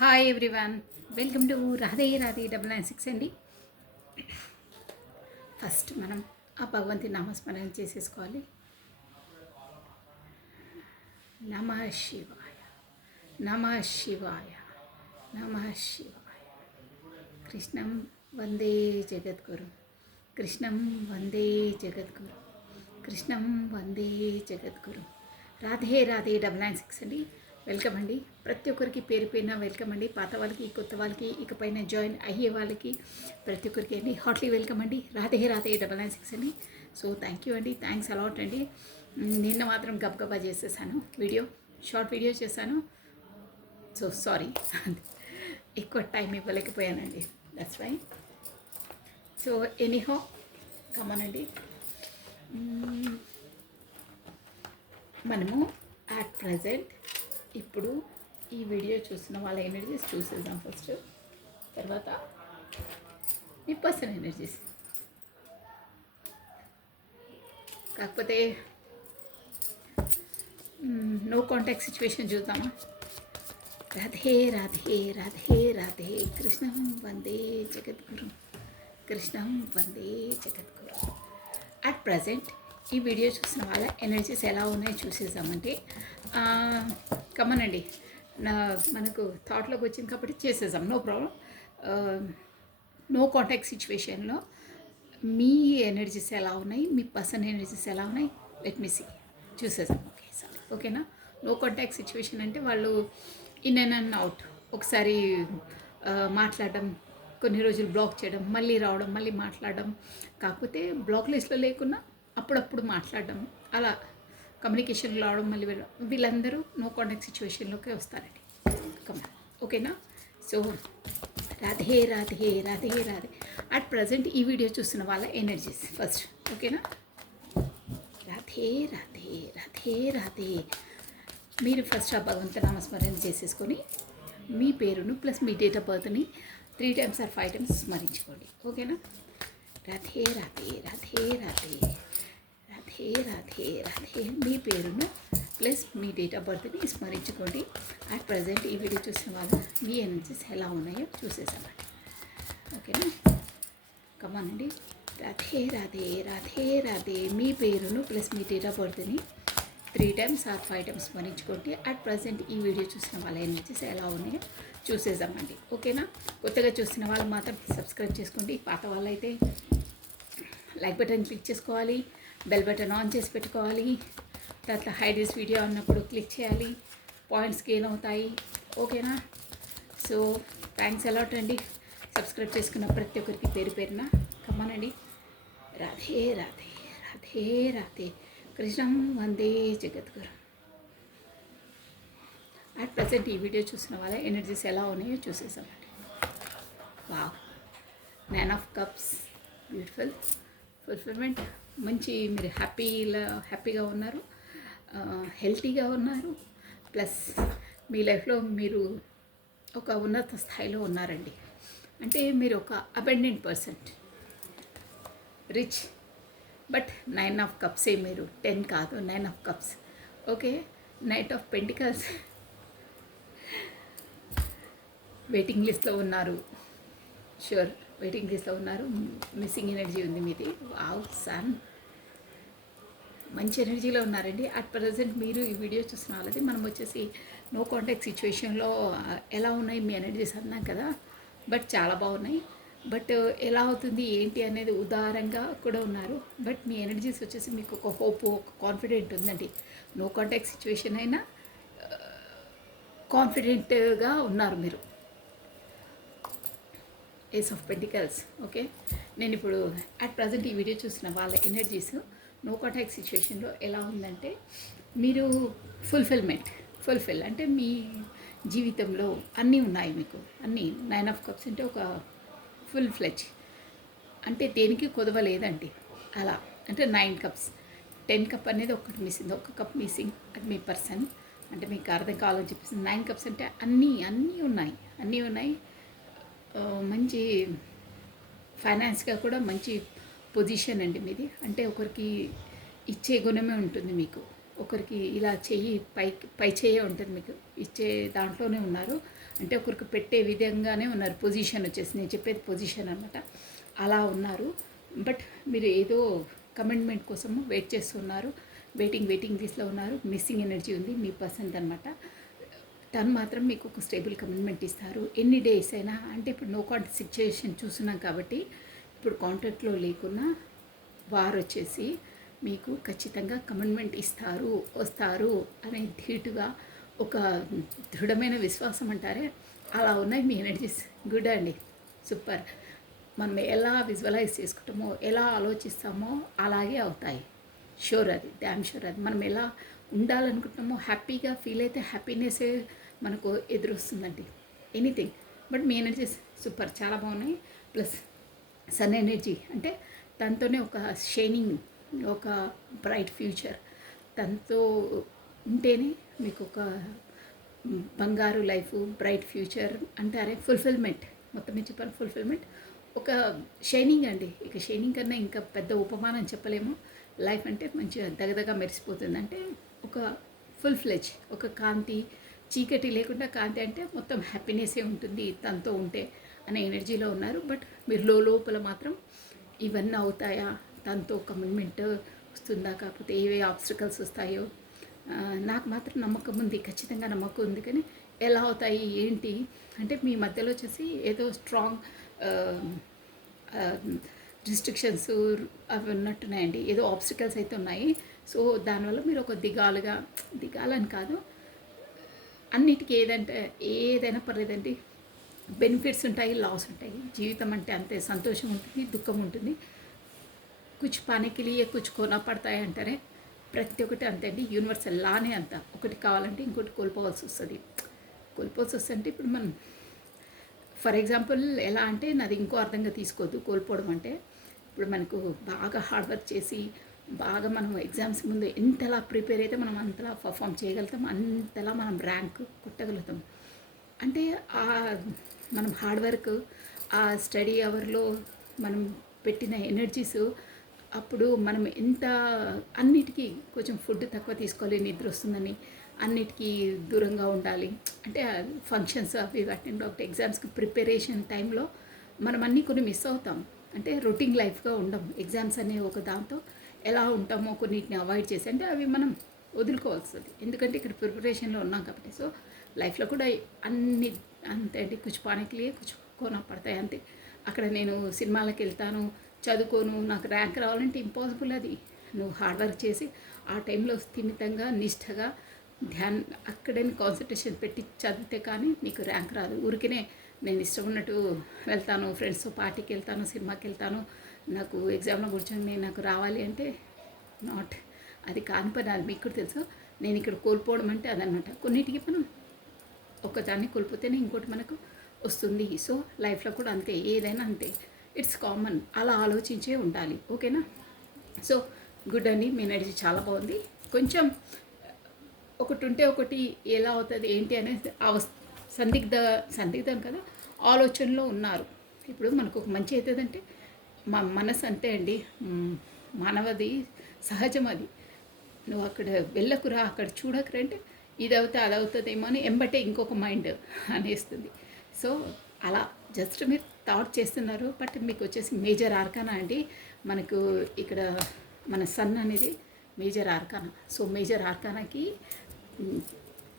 Hi everyone, welcome to Radhe Radhe 996 అండి. First మనం ఆ భగవంతుని నామస్మరణ చేసేసుకోవాలి. నమ శివాయ, నమ శివాయ, నమ శివాయ. కృష్ణం వందే జగద్గురు, కృష్ణం వందే జగద్గురు, కృష్ణం వందే జగద్గురు. రాధే రాధే 996 అండి. వెల్కమ్ అండి. ప్రతి ఒక్కరికి పేరు పేరున వెల్కమ్ అండి. పాత వాళ్ళకి, కొత్త వాళ్ళకి, ఇకపైన జాయిన్ అయ్యే వాళ్ళకి ప్రతి ఒక్కరికి అండి హార్ట్లీ వెల్కమ్ అండి. రాధే రాధే 996 అండి. సో థ్యాంక్ యూ అండి, థ్యాంక్స్ అలాట్ అండి. నిన్న మాత్రం గబగబా చేసేసాను షార్ట్ వీడియో చేశాను. సో సారీ, ఎక్కువ టైం ఇవ్వలేకపోయానండి, దట్స్ వై. సో ఎనీహౌ కమనండి, మనము అట్ ప్రజెంట్ ఇప్పుడు ఈ వీడియో చూసిన వాళ్ళ ఎనర్జీస్ చూసేద్దాం ఫస్ట్. తర్వాత మీ పర్సనల్ ఎనర్జీస్. కాకపోతే నో కాంటాక్ట్ సిచ్యువేషన్ చూద్దామా. రాధే రాధే రాధే రాధే, కృష్ణం వందే జగద్గురు, కృష్ణం వందే జగద్గురు. అట్ ప్రజెంట్ ఈ వీడియో చూసిన వాళ్ళ ఎనర్జీస్ ఎలా ఉన్నాయో చూసేసామంటే కమనండి. మనకు థాట్లోకి వచ్చింది కాబట్టి చేసేసాం, నో ప్రాబ్లం. నో కాంటాక్ట్ సిచ్యువేషన్లో మీ ఎనర్జీస్ ఎలా ఉన్నాయి, మీ పర్సన్ ఎనర్జీస్ ఎలా ఉన్నాయి, లెట్ మీ సీ. చూసేసాం, ఓకే సార్, ఓకేనా. నో కాంటాక్ట్ సిచ్యువేషన్ అంటే వాళ్ళు ఇన్ అండ్ అవుట్, ఒకసారి మాట్లాడడం, కొన్ని రోజులు బ్లాక్ చేయడం, మళ్ళీ రావడం, మళ్ళీ మాట్లాడడం. కాకపోతే బ్లాక్ లిస్ట్లో లేకున్నా అప్పుడప్పుడు మాట్లాడడం, అలా కమ్యూనికేషన్లో రావడం, మళ్ళీ వెళ్ళడం. వీళ్ళందరూ నో కాంటాక్ట్ సిచ్యువేషన్లోకి వస్తారండి. కమన్, ఓకేనా. So Radhe Radhe Radhe Radhe. At present ఈ వీడియో చూస్తున్న వాళ్ళ ఎనర్జీస్ ఫస్ట్, ఓకేనా. రాధే రాధే రాధే రాధే. మీరు ఫస్ట్ ఆ భగవంత నామస్మరణ చేసేసుకొని మీ పేరును ప్లస్ మీ డేట్ ఆఫ్ బర్త్ని 3 times or 5 times స్మరించుకోండి, ఓకేనా. రాధే రాధే రాధే రాధే రాధే రాధే రాధే. మీ పేరును ప్లస్ మీ డేట్ ఆఫ్ బర్త్ని స్మరించుకోండి. అట్ ప్రజెంట్ ఈ వీడియో చూసిన వాళ్ళు మీ ఎనర్జీస్ ఎలా ఉన్నాయో చూసేసామండి, ఓకేనా. కమానండి. రాధే రాధే రాధే రాధే. మీ పేరును ప్లస్ మీ డేట్ ఆఫ్ బర్త్ని 3 times or 5 times స్మరించుకోండి. అట్ ప్రజెంట్ ఈ వీడియో చూసిన వాళ్ళ ఎనర్జీస్ ఎలా ఉన్నాయో చూసేద్దామండి, ఓకేనా. కొత్తగా చూసిన వాళ్ళు మాత్రం సబ్స్క్రైబ్ చేసుకోండి. పాత వాళ్ళు అయితే లైక్ బటన్ క్లిక్ చేసుకోవాలి, బెల్ బటన్ ఆన్ చేసి పెట్టుకోవాలి. తర్వాత హైడ్ దిస్ వీడియో అన్నప్పుడు క్లిక్ చేయాలి, పాయింట్స్ గెయిన్ అవుతాయి, ఓకేనా. సో థ్యాంక్స్ అలాట్ అండి. సబ్స్క్రైబ్ చేసుకున్న ప్రతి ఒక్కరికి పేరు పేరున కమ్మానండి. రాధే రాధే రాధే రాధే, కృష్ణం వందే జగద్గురు. అట్ ప్రజెంట్ ఈ వీడియో చూసిన వాళ్ళ ఎనర్జీస్ ఎలా ఉన్నాయో చూసేసామండి. Wow, 9 of cups, beautiful fulfilment. మంచి, మీరు హ్యాపీగా ఉన్నారు, హెల్తీగా ఉన్నారు, ప్లస్ మీ లైఫ్లో మీరు ఒక ఉన్నత స్థాయిలో ఉన్నారండి. అంటే మీరు ఒక abundant person, rich. But 9 of cups, మీరు 10 కాదు, 9 of cups, okay. Knight of pentacles, waiting లిస్ట్లో ఉన్నారు, షూర్ వెయిటింగ్ లిస్ట్లో ఉన్నారు. మిస్సింగ్ ఎనర్జీ ఉంది మీది. వావ్ సన్, మంచి ఎనర్జీలో ఉన్నారండి. అట్ ప్రజెంట్ మీరు ఈ వీడియో చూసిన వాళ్ళది మనం వచ్చేసి నో కాంటాక్ట్ సిచ్యువేషన్లో ఎలా ఉన్నాయి మీ ఎనర్జీస్ అన్నాం కదా. బట్ చాలా బాగున్నాయి. బట్ ఎలా అవుతుంది ఏంటి అనేది ఉదారంగా కూడా ఉన్నారు. బట్ మీ ఎనర్జీస్ వచ్చేసి మీకు ఒక హోప్, ఒక కాన్ఫిడెంట్ ఉందండి. నో కాంటాక్ట్ సిచ్యువేషన్ అయినా కాన్ఫిడెంట్గా ఉన్నారు మీరు. Ace of pentacles, okay. నేను ఇప్పుడు అట్ ప్రజెంట్ ఈ వీడియో చూసిన వాళ్ళ ఎనర్జీస్ నో కాంటాక్ట్ సిచ్యువేషన్లో ఎలా ఉందంటే, మీరు ఫుల్ఫిల్ అంటే మీ జీవితంలో అన్నీ ఉన్నాయి మీకు, అన్నీ. 9 of cups అంటే ఒక ఫుల్ ఫ్లెజ్, అంటే దేనికి కొదవ లేదండి. అలా అంటే 9 cups, 10 cup అనేది ఒకటి మిస్సింగ్, ఒక కప్ మిస్సింగ్, అది మీ పర్సన్. అంటే మీకు అర్థం కావాలని చెప్పేసి 9 cups అంటే అన్నీ ఉన్నాయి. మంచి ఫైనాన్స్గా కూడా మంచి పొజిషన్ అండి మీది. అంటే ఒకరికి ఇచ్చే గుణమే ఉంటుంది మీకు, ఒకరికి ఇలా చెయ్యి పై చెయ్యే ఉంటుంది మీకు, ఇచ్చే దాంట్లోనే ఉన్నారు. అంటే ఒకరికి పెట్టే విధంగానే ఉన్నారు. పొజిషన్ వచ్చేసి నేను చెప్పేది పొజిషన్ అనమాట. అలా ఉన్నారు. బట్ మీరు ఏదో కమిట్మెంట్ కోసం వెయిట్ చేస్తున్నారు. వెయిటింగ్ లిస్ట్లో ఉన్నారు. మిస్సింగ్ ఎనర్జీ ఉంది మీ పర్సన్ అనమాట. తను మాత్రం మీకు ఒక స్టేబుల్ కమిట్మెంట్ ఇస్తారు. ఎన్ని డేస్ అయినా, అంటే ఇప్పుడు నో కాంటాక్ట్ సిచ్యుయేషన్ చూస్తున్నాం కాబట్టి ఇప్పుడు కాంటాక్ట్లో లేకున్నా వారు వచ్చేసి మీకు ఖచ్చితంగా కమిట్మెంట్ ఇస్తారు, వస్తారు అనే ధీటుగా ఒక దృఢమైన విశ్వాసం అంటారే, అలా ఉన్నాయి మీ ఎనర్జీస్. గుడ్ అండి, సూపర్. మనం ఎలా విజువలైజ్ చేసుకుంటామో, ఎలా ఆలోచిస్తామో అలాగే అవుతాయి. షూర్, అది డ్యామ్ షూర్. అది మనం ఎలా ఉండాలనుకుంటున్నామో, హ్యాపీగా ఫీల్ అయితే హ్యాపీనెస్సే మనకు ఎదురొస్తుందండి, ఎనీథింగ్. బట్ మీ ఎనర్జీస్ సూపర్, చాలా బాగున్నాయి. ప్లస్ సన్ ఎనర్జీ అంటే తనతోనే ఒక షైనింగ్, ఒక బ్రైట్ ఫ్యూచర్. తనతో ఉంటేనే మీకు ఒక బంగారు లైఫ్, బ్రైట్ ఫ్యూచర్ అంటారే, ఫుల్ఫిల్మెంట్. మొత్తం మీద చెప్పాలి, ఫుల్ఫిల్మెంట్, ఒక షైనింగ్ అండి. ఇక షైనింగ్ కన్నా ఇంకా పెద్ద ఉపమానం చెప్పలేము. లైఫ్ అంటే మంచిగా దగదగా మెరిసిపోతుంది. అంటే ఒక ఫుల్ ఫ్లెజ్, ఒక కాంతి, చీకటి లేకుండా కాంతి, అంటే మొత్తం హ్యాపీనెస్సే ఉంటుంది తనతో ఉంటే అనే ఎనర్జీలో ఉన్నారు. బట్ మీరు లోపల మాత్రం ఇవన్నీ అవుతాయా, తనతో కమిట్మెంట్ వస్తుందా, కాకపోతే ఏవే ఆబ్స్టికల్స్ వస్తాయో, నాకు మాత్రం నమ్మకం ఉంది, ఖచ్చితంగా నమ్మకం ఉంది. కానీ ఎలా అవుతాయి ఏంటి అంటే మీ మధ్యలో వచ్చేసి ఏదో స్ట్రాంగ్ రిస్ట్రిక్షన్స్ అవి ఉన్నట్టున్నాయండి, ఏదో ఆబ్స్టికల్స్ అయితే ఉన్నాయి. సో దానివల్ల మీరు ఒక దిగాలని కాదు, అన్నిటికీ ఏదైనా పర్లేదండి. బెనిఫిట్స్ ఉంటాయి, లాస్ ఉంటాయి. జీవితం అంటే అంతే, సంతోషం ఉంటుంది, దుఃఖం ఉంటుంది. కుచ్ పానేకి లియే కుచ్ కోనా పడతాయి అంటారే, ప్రతి ఒక్కటి అంతే అండి. యూనివర్సల్ లానే అంత. ఒకటి కావాలంటే ఇంకోటి కోల్పోవాల్సి వస్తుంది. అంటే ఇప్పుడు మనం ఫర్ ఎగ్జాంపుల్ ఎలా అంటే, నాది ఇంకో అర్థంగా తీసుకోవద్దు కోల్పోవడం అంటే. ఇప్పుడు మనకు బాగా హార్డ్ వర్క్ చేసి, బాగా మనం ఎగ్జామ్స్ ముందు ఎంతలా ప్రిపేర్ అయితే మనం అంతలా పర్ఫామ్ చేయగలుగుతాం, అంతలా మనం ర్యాంక్ కొట్టగలుగుతాం. అంటే మనం హార్డ్ వర్క్, ఆ స్టడీ అవర్లో మనం పెట్టిన ఎనర్జీస్, అప్పుడు మనం ఎంత అన్నిటికీ కొంచెం ఫుడ్ తక్కువ తీసుకోవాలి, నిద్ర వస్తుందని, అన్నిటికీ దూరంగా ఉండాలి. అంటే ఫంక్షన్స్ అవి అటెండ్ ఒకటి ఎగ్జామ్స్కి ప్రిపరేషన్ టైంలో మనం అన్నీ కొన్ని మిస్ అవుతాం. అంటే రొటీన్ లైఫ్గా ఉండం. ఎగ్జామ్స్ అనే ఒక దాంతో ఎలా ఉంటామో కొన్నిటిని అవాయిడ్ చేసి, అంటే అవి మనం వదులుకోవాల్సింది. ఎందుకంటే ఇక్కడ ప్రిపరేషన్లో ఉన్నాం కాబట్టి. సో లైఫ్లో కూడా అన్ని అంతే అండి, కుछ पाने के लिए कुछ खोना पड़ता है అంతే. అక్కడ నేను సినిమాలకు వెళ్తాను, చదువుకోను, నాకు ర్యాంక్ రావాలంటే ఇంపాసిబుల్. అది నువ్వు హార్డ్ వర్క్ చేసి ఆ టైంలో స్థిమితంగా, నిష్ఠగా, అక్కడే కాన్సన్ట్రేషన్ పెట్టి చదివితే కానీ నీకు ర్యాంక్ రాదు. ఊరికనే నేను ఇష్టం ఉన్నట్టు వెళ్తాను, ఫ్రెండ్స్తో పార్టీకి వెళ్తాను, సినిమాకి వెళ్తాను, నాకు ఎగ్జామ్లో కూర్చొని నాకు రావాలి అంటే నాట్, అది కాని పని. అది మీకు కూడా తెలుసు. నేను ఇక్కడ కోల్పోవడం అంటే అదనమాట. కొన్నిటికి మనం ఒకదాన్ని కోల్పోతేనే ఇంకోటి మనకు వస్తుంది. సో లైఫ్లో కూడా అంతే, ఏదైనా అంతే, ఇట్స్ కామన్. అలా ఆలోచించే ఉండాలి, ఓకేనా? సో గుడ్ అండి, మీ ఎనర్జీ చాలా బాగుంది. కొంచెం ఒకటి ఉంటే ఒకటి ఎలా అవుతుంది ఏంటి అనేది సందిగ్ధం కదా, ఆలోచనలో ఉన్నారు. ఇప్పుడు మనకు ఒక మంచి అవుతుందంటే మా మనసు అంతే అండి, మానవది సహజం అది. నువ్వు అక్కడ వెళ్ళకురా, అక్కడ చూడకురా అంటే ఇది అవుతా అది అవుతుందేమో అని ఎంబటే ఇంకొక మైండ్ అనేస్తుంది. సో అలా జస్ట్ మీరు థాట్ చేస్తున్నారు. బట్ మీకు వచ్చేసి మేజర్ ఆర్కానా అండి. మనకు ఇక్కడ మన సన్ అనేది మేజర్ ఆర్కానా. సో మేజర్ ఆర్కానాకి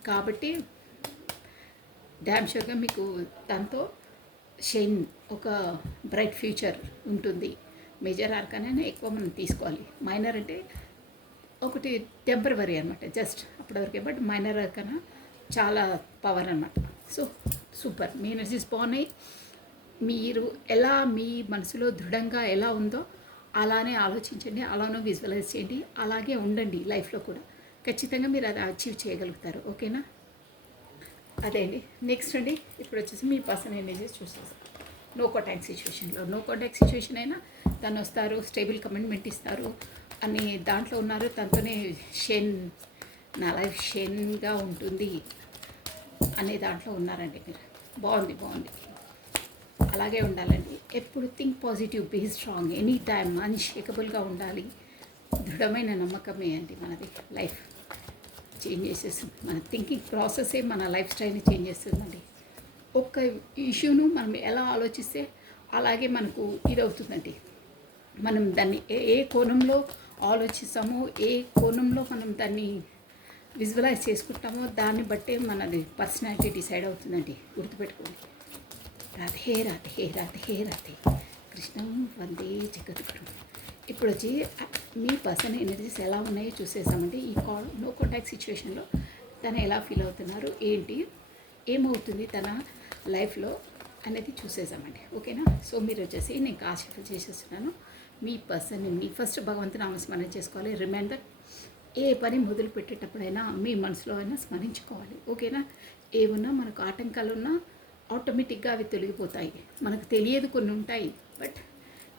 కాబట్టి డ్యామ్ షూర్గా మీకు దాంతో షైన్, ఒక బ్రైట్ ఫ్యూచర్ ఉంటుంది. మేజర్ ఆర్కానా ఎక్కువ మనం తీసుకోవాలి. మైనర్ అంటే ఒకటి టెంపరవరీ అనమాట, జస్ట్ అప్పటివరకే. బట్ మైనర్ కన్నా చాలా పవర్ అనమాట. సో సూపర్, మీ ఎనర్జీస్ బాగున్నాయి. మీరు ఎలా మీ మనసులో దృఢంగా ఎలా ఉందో అలానే ఆలోచించండి, అలానే విజువలైజ్ చేయండి, అలాగే ఉండండి. లైఫ్లో కూడా ఖచ్చితంగా మీరు అది అచీవ్ చేయగలుగుతారు, ఓకేనా? అదే అండి. నెక్స్ట్ అండి, ఇప్పుడు వచ్చేసి మీ పర్సన్ ఎనర్జీస్ చూసేసాం. నో కాంటాక్ట్ సిచ్యువేషన్లో, నో కాంటాక్ట్ సిచ్యువేషన్ అయినా తను వస్తారు, స్టేబుల్ కమిట్మెంట్ ఇస్తారు అని దాంట్లో ఉన్నారు. తనతోనే నా లైఫ్ షేన్గా ఉంటుంది అనే దాంట్లో ఉన్నారండి మీరు. బాగుంది. అలాగే ఉండాలండి. ఎప్పుడు think positive, be strong, any time అన్షేకబుల్గా ఉండాలి. దృఢమైన నమ్మకమే అండి మనది లైఫ్ చేంజ్ చేసేస్తుంది. మన థింకింగ్ ప్రాసెసే మన లైఫ్ స్టైల్ని చేంజ్ చేస్తుందండి. ఒక్క ఇష్యూను మనం ఎలా ఆలోచిస్తే అలాగే మనకు ఇదవుతుందండి. మనం దాన్ని ఏ ఏ కోణంలో ఆలోచిస్తామో, ఏ కోణంలో మనం దాన్ని విజువలైజ్ చేసుకుంటామో దాన్ని బట్టే మనది పర్సనాలిటీ డిసైడ్ అవుతుందండి. గుర్తుపెట్టుకోండి. రాధే రాధే రాధే రాధే కృష్ణం వందే జగద్గురు. ఇప్పుడు వచ్చి మీ పర్సన్ ఎనర్జీస్ ఎలా ఉన్నాయో చూసేసామండి. ఈ నో కాంటాక్ట్ సిచ్యువేషన్లో తను ఎలా ఫీల్ అవుతున్నారు, ఏంటి, ఏమవుతుంది తన లైఫ్లో అనేది చూసేసామండి. ఓకేనా? సో మీరు వచ్చేసి నేను కాశీఫల్ చేసేస్తున్నాను. మీ పర్సన్ని మీ ఫస్ట్ భగవంతుని నామస్మరణ చేసుకోవాలి. రిమైండర్, ఏ పని మొదలు పెట్టేటప్పుడైనా మీ మనసులో అయినా స్మరించుకోవాలి. ఓకేనా? ఏమున్నా మనకు ఆటంకాలు ఉన్నా ఆటోమేటిక్గా అవి తొలగిపోతాయి. మనకు తెలియదు కొన్ని ఉంటాయి, బట్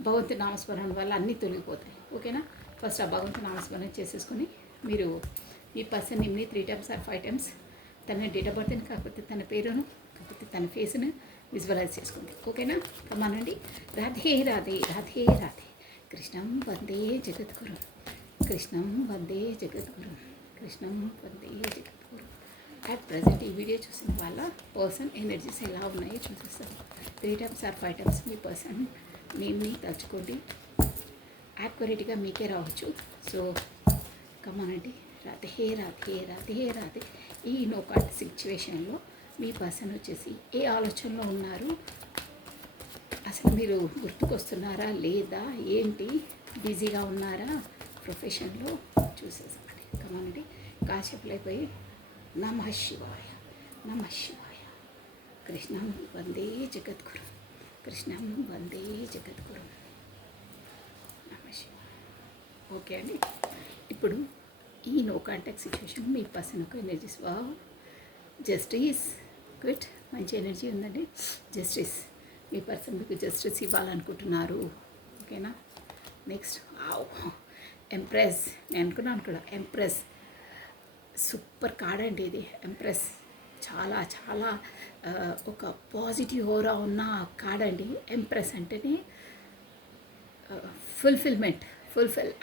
భగవంతుని నామస్మరణ వల్ల అన్నీ తొలగిపోతాయి. ఓకేనా? ఫస్ట్ ఆ భగవంతుని నామస్మరణ చేసేసుకొని మీరు మీ పర్సన్ నేమ్ని 3 times or 5 times తన డేట్ ఆఫ్ బర్త్ని, కాకపోతే తన పేరును, కాకపోతే తన ఫేస్ను విజువలైజ్ చేసుకోండి. ఓకేనా? కమానండి. రాధే రాధే రాధే రాధే కృష్ణం వందే జగద్గురు, కృష్ణం వందే జగద్గురు, కృష్ణం వందే జగద్గురు. అట్ ప్రజెంట్ ఈ వీడియో చూసిన వాళ్ళ పర్సన్ ఎనర్జీస్ ఎలా ఉన్నాయో చూపిస్తాను. 3 times or 5 times మీ పర్సన్ నేమ్ని తలుచుకోండి. యాక్యురేట్గా మీకే రావచ్చు. సో కమానండి. రాధే రాధే రాధే రాధే. ఈ నో కాంటాక్ట్ సిచ్యువేషన్లో మీ పర్సన్ వచ్చేసి ఏ ఆలోచనలో ఉన్నారు, అసలు మీరు గుర్తుకొస్తున్నారా లేదా, ఏంటి, బిజీగా ఉన్నారా ప్రొఫెషన్లో చూసేసామండి. కమానండి. కాసేపులు అయిపోయి నమః శివాయ, నమః శివాయ, కృష్ణం వందే జగద్గురు, కృష్ణం వందే జగద్గురు, నమః శివాయ. ఓకే అండి. ఇప్పుడు ఈ నో కాంటాక్ట్ సిచ్యువేషన్ మీ పర్సన్ ఒక ఎనర్జీస్ జస్టిస్ గుడ్, మంచి ఎనర్జీ ఉందండి. జస్టిస్, మీ పర్సన్ మీకు జస్టిస్ ఇవ్వాలనుకుంటున్నారు. ఓకేనా? Next empress. నేను అనుకున్నాను కూడా ఎంప్రెస్ సూపర్ కార్డ్ అండి ఇది. ఎంప్రెస్ చాలా చాలా ఒక పాజిటివ్ ఓరా ఉన్న కార్డ్ అండి. ఎంప్రెస్ అంటేనే ఫుల్ఫిల్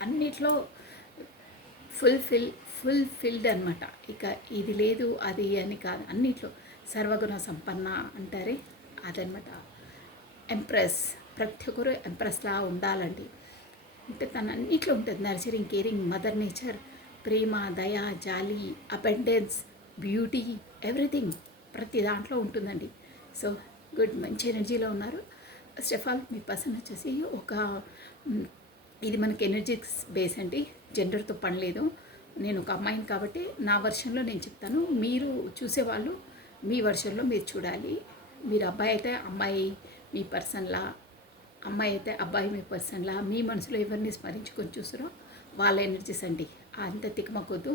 అన్నిట్లో ఫుల్ఫిల్డ్ అనమాట. ఇక ఇది లేదు అది అని కాదు, అన్నిట్లో సర్వగుణ సంపన్న అంటారే అదనమాట. ఎంప్రెస్ ప్రతి ఒక్కరు ఎంప్రెస్లా ఉండాలండి. అంటే తన అన్నిట్లో ఉంటుంది. నర్చరింగ్, కేరింగ్, మదర్ నేచర్, ప్రేమ, దయ, జాలి, అబెండెన్స్, బ్యూటీ, ఎవ్రీథింగ్ ప్రతి దాంట్లో ఉంటుందండి. సో గుడ్, మంచి ఎనర్జీలో ఉన్నారు. First of all me person వచ్చేసి ఒక ఇది మనకి ఎనర్జిక్స్ బేస్ అండి, జెండర్తో పని లేదు. నేను ఒక అమ్మాయిని కాబట్టి నా వర్షన్లో నేను చెప్తాను. మీరు చూసేవాళ్ళు మీ వర్షన్లో మీరు చూడాలి. మీరు అబ్బాయి అయితే అమ్మాయి మీ పర్సన్లా, అమ్మాయి అయితే అబ్బాయి మీ పర్సన్లా, మీ మనసులో ఎవరిని స్మరించుకొని చూసారో వాళ్ళ ఎనర్జీస్ అండి. అంత తికమకొద్దు,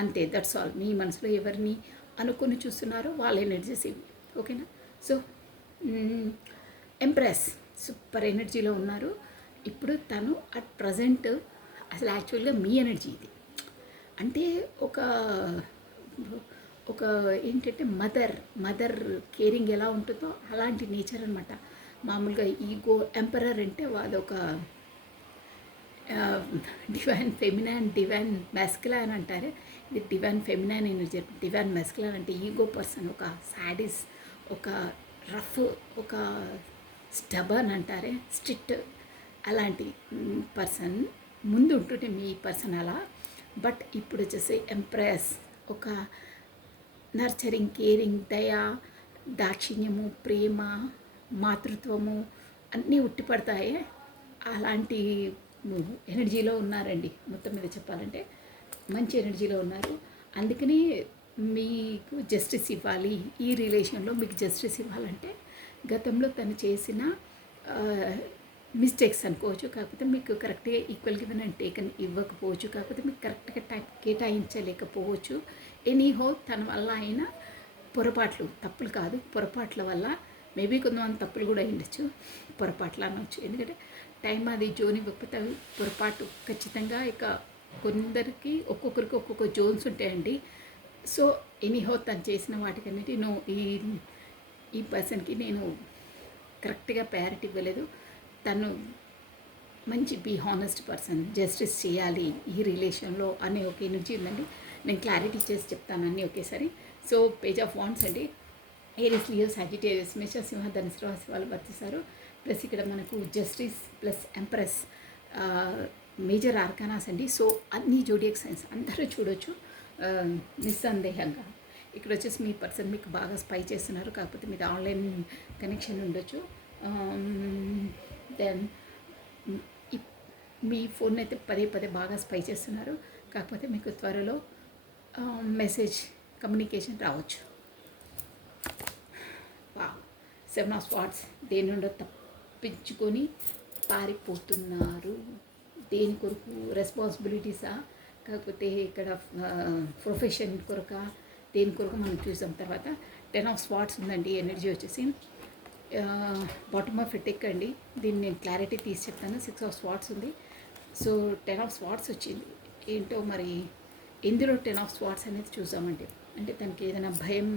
అంతే, దట్స్ ఆల్. మీ మనసులో ఎవరిని అనుకొని చూస్తున్నారో వాళ్ళ ఎనర్జీస్ ఇవి. ఓకేనా? సో ఎంప్రెస్ సూపర్ ఎనర్జీలో ఉన్నారు. ఇప్పుడు తను అట్ ప్రజెంట్ అసలు యాక్చువల్గా మీ ఎనర్జీ ఇది. అంటే ఒక ఏంటంటే మదర్ కేరింగ్ ఎలా ఉంటుందో అలాంటి నేచర్ అనమాట. మామూలుగా ఈగో, ఎంపరర్ అంటే అదొక డివైన్ ఫెమినైన్, డివైన్ మెస్కులైన్ అంటారు. ఇది డివైన్ ఫెమినైన్ ఎనర్జీ. డివైన్ మెస్కులైన్ అంటే ఈగో పర్సన్, ఒక సాడిస్, ఒక రఫ్, ఒక స్టబర్న్ అంటారే, స్ట్రిక్ట్, అలాంటి పర్సన్ ముందు ఉంటుంటే మీ పర్సన్ అలా. బట్ ఇప్పుడు వచ్చేసి ఎంప్రెస్ ఒక నర్చరింగ్, కేరింగ్, దయ, దాక్షిణ్యము, ప్రేమ, మాతృత్వము అన్నీ ఉట్టిపడతాయి. అలాంటి ఎనర్జీలో ఉన్నారండి. మొత్తం మీద చెప్పాలంటే మంచి ఎనర్జీలో ఉన్నారు. అందుకని మీకు జస్టిస్ ఇవ్వాలి, ఈ రిలేషన్లో మీకు జస్టిస్ ఇవ్వాలంటే గతంలో తను చేసిన మిస్టేక్స్ అనుకోవచ్చు, కాకపోతే మీకు కరెక్ట్గా ఈక్వల్ గివెన్ అండ్ టేకన్ ఇవ్వకపోవచ్చు, కాకపోతే మీకు కరెక్ట్గా టైం కేటాయించలేకపోవచ్చు. ఎనీహో తన వల్ల అయిన పొరపాట్లు, తప్పులు కాదు, పొరపాట్ల వల్ల మేబీ కొంతమంది తప్పులు కూడా అయ్యుండొచ్చు, పొరపాట్లు అనవచ్చు. ఎందుకంటే టైం అది జోన్ ఇవ్వకపోతే పొరపాటు ఖచ్చితంగా. ఇక కొందరికి ఒక్కొక్కరికి ఒక్కొక్క జోన్స్ ఉంటాయండి. సో ఎనీహో తను చేసిన వాటికన్నిటి ఈ పర్సన్కి నేను కరెక్ట్గా ప్రయారిటీ ఇవ్వలేదు. తను మంచి బీ హానెస్ట్ పర్సన్, జస్టిస్ చేయాలి ఈ రిలేషన్లో అనే ఒక ఎనర్జీ ఉందండి. నేను క్లారిటీ చేసి చెప్తాను అన్నీ ఒకేసారి. సో పేజ్ ఆఫ్ వాండ్స్ అండి. ఏరియస్, లియో, సాజిటేరియస్, మేష, సింహ, ధనుసు రాశి వాళ్ళు వర్తిస్తారు. ప్లస్ ఇక్కడ మనకు జస్టిస్ ప్లస్ ఎంప్రెస్ మేజర్ ఆర్కానాస్ అండి. సో అన్ని జోడియక్ సైన్స్ అందరూ చూడొచ్చు నిస్సందేహంగా. ఇక్కడ వచ్చేసి మీ పర్సన్ మీకు బాగా స్పై చేస్తున్నారు, కాకపోతే మీరు ఆన్లైన్ కనెక్షన్ ఉండొచ్చు. దెన్ మీ ఫోన్ అయితే పదే పదే బాగా స్పై చేస్తున్నారు, కాకపోతే మీకు త్వరలో మెసేజ్ కమ్యూనికేషన్ రావచ్చు. వా 7 ఆఫ్ స్వార్డ్స్, దేని నుండో తప్పించుకొని పారిపోతున్నారు. దేని కొరకు? రెస్పాన్సిబిలిటీసా, కాకపోతే ఇక్కడ ప్రొఫెషన్ కొరక, దేని కొరకు మనం చూసాం. తర్వాత 10 ఆఫ్ స్వార్డ్స్ ఉందండి. ఎనర్జీ వచ్చేసి బాటమ్ ఆఫ్ ఎటెక్ అండి. దీన్ని నేను క్లారిటీ తీసి చెప్తాను. 6 ఆఫ్ స్వార్డ్స్ ఉంది. సో 10 ఆఫ్ స్వార్డ్స్ వచ్చింది. ఏంటో మరి ఎందులో 10 ఆఫ్ స్వార్డ్స్ అనేది చూసామండి. అంటే తనకి ఏదైనా భయం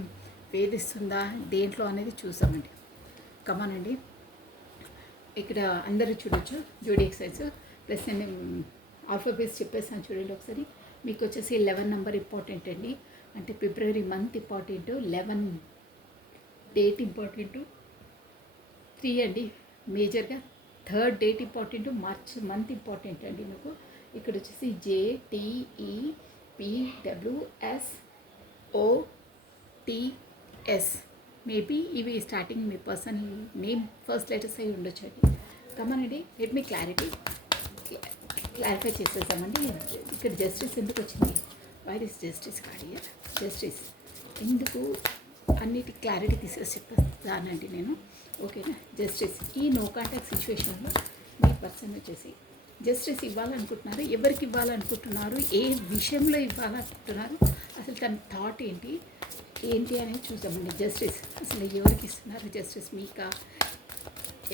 వేధిస్తుందా దేంట్లో అనేది చూసామండి. కమానండి, ఇక్కడ అందరూ చూడొచ్చు జోడియక్ సైన్స్. ప్లస్ నేను ఆల్ఫాబెట్స్ చెప్పేసాను చూడండి ఒకసారి. మీకు వచ్చేసి 11 నెంబర్ ఇంపార్టెంట్ అండి. అంటే February month important, 11 date important, 3 అండి మేజర్గా. 3rd date important, March month important అండి మీకు. ఇక్కడ వచ్చేసి JTEPWSOTS. మేబీ ఇవి స్టార్టింగ్ మీ పర్సన్ నేమ్ ఫస్ట్ లెటర్స్ అయి ఉండొచ్చు అండి. కమానండి, లెట్ మీ క్లారిఫై చేసేసామండి. ఇక్కడ జస్టిస్ ఎందుకు వచ్చింది? Why this justice card here? Justice ఎందుకు అన్నిటి క్లారిటీ తీసేసి చెప్తానండి నేను, ఓకేనా. జస్టిస్ ఈ నో కాంటాక్ట్ సిచ్యువేషన్లో మీ పర్సన్ వచ్చేసి జస్టిస్ ఇవ్వాలనుకుంటున్నారు. ఎవరికి ఇవ్వాలనుకుంటున్నారు, ఏ విషయంలో ఇవ్వాలనుకుంటున్నారు, అసలు తన థాట్ ఏంటి అనేది చూద్దామండి. జస్టిస్ అసలు ఎవరికి ఇస్తున్నారు జస్టిస్? మీకా,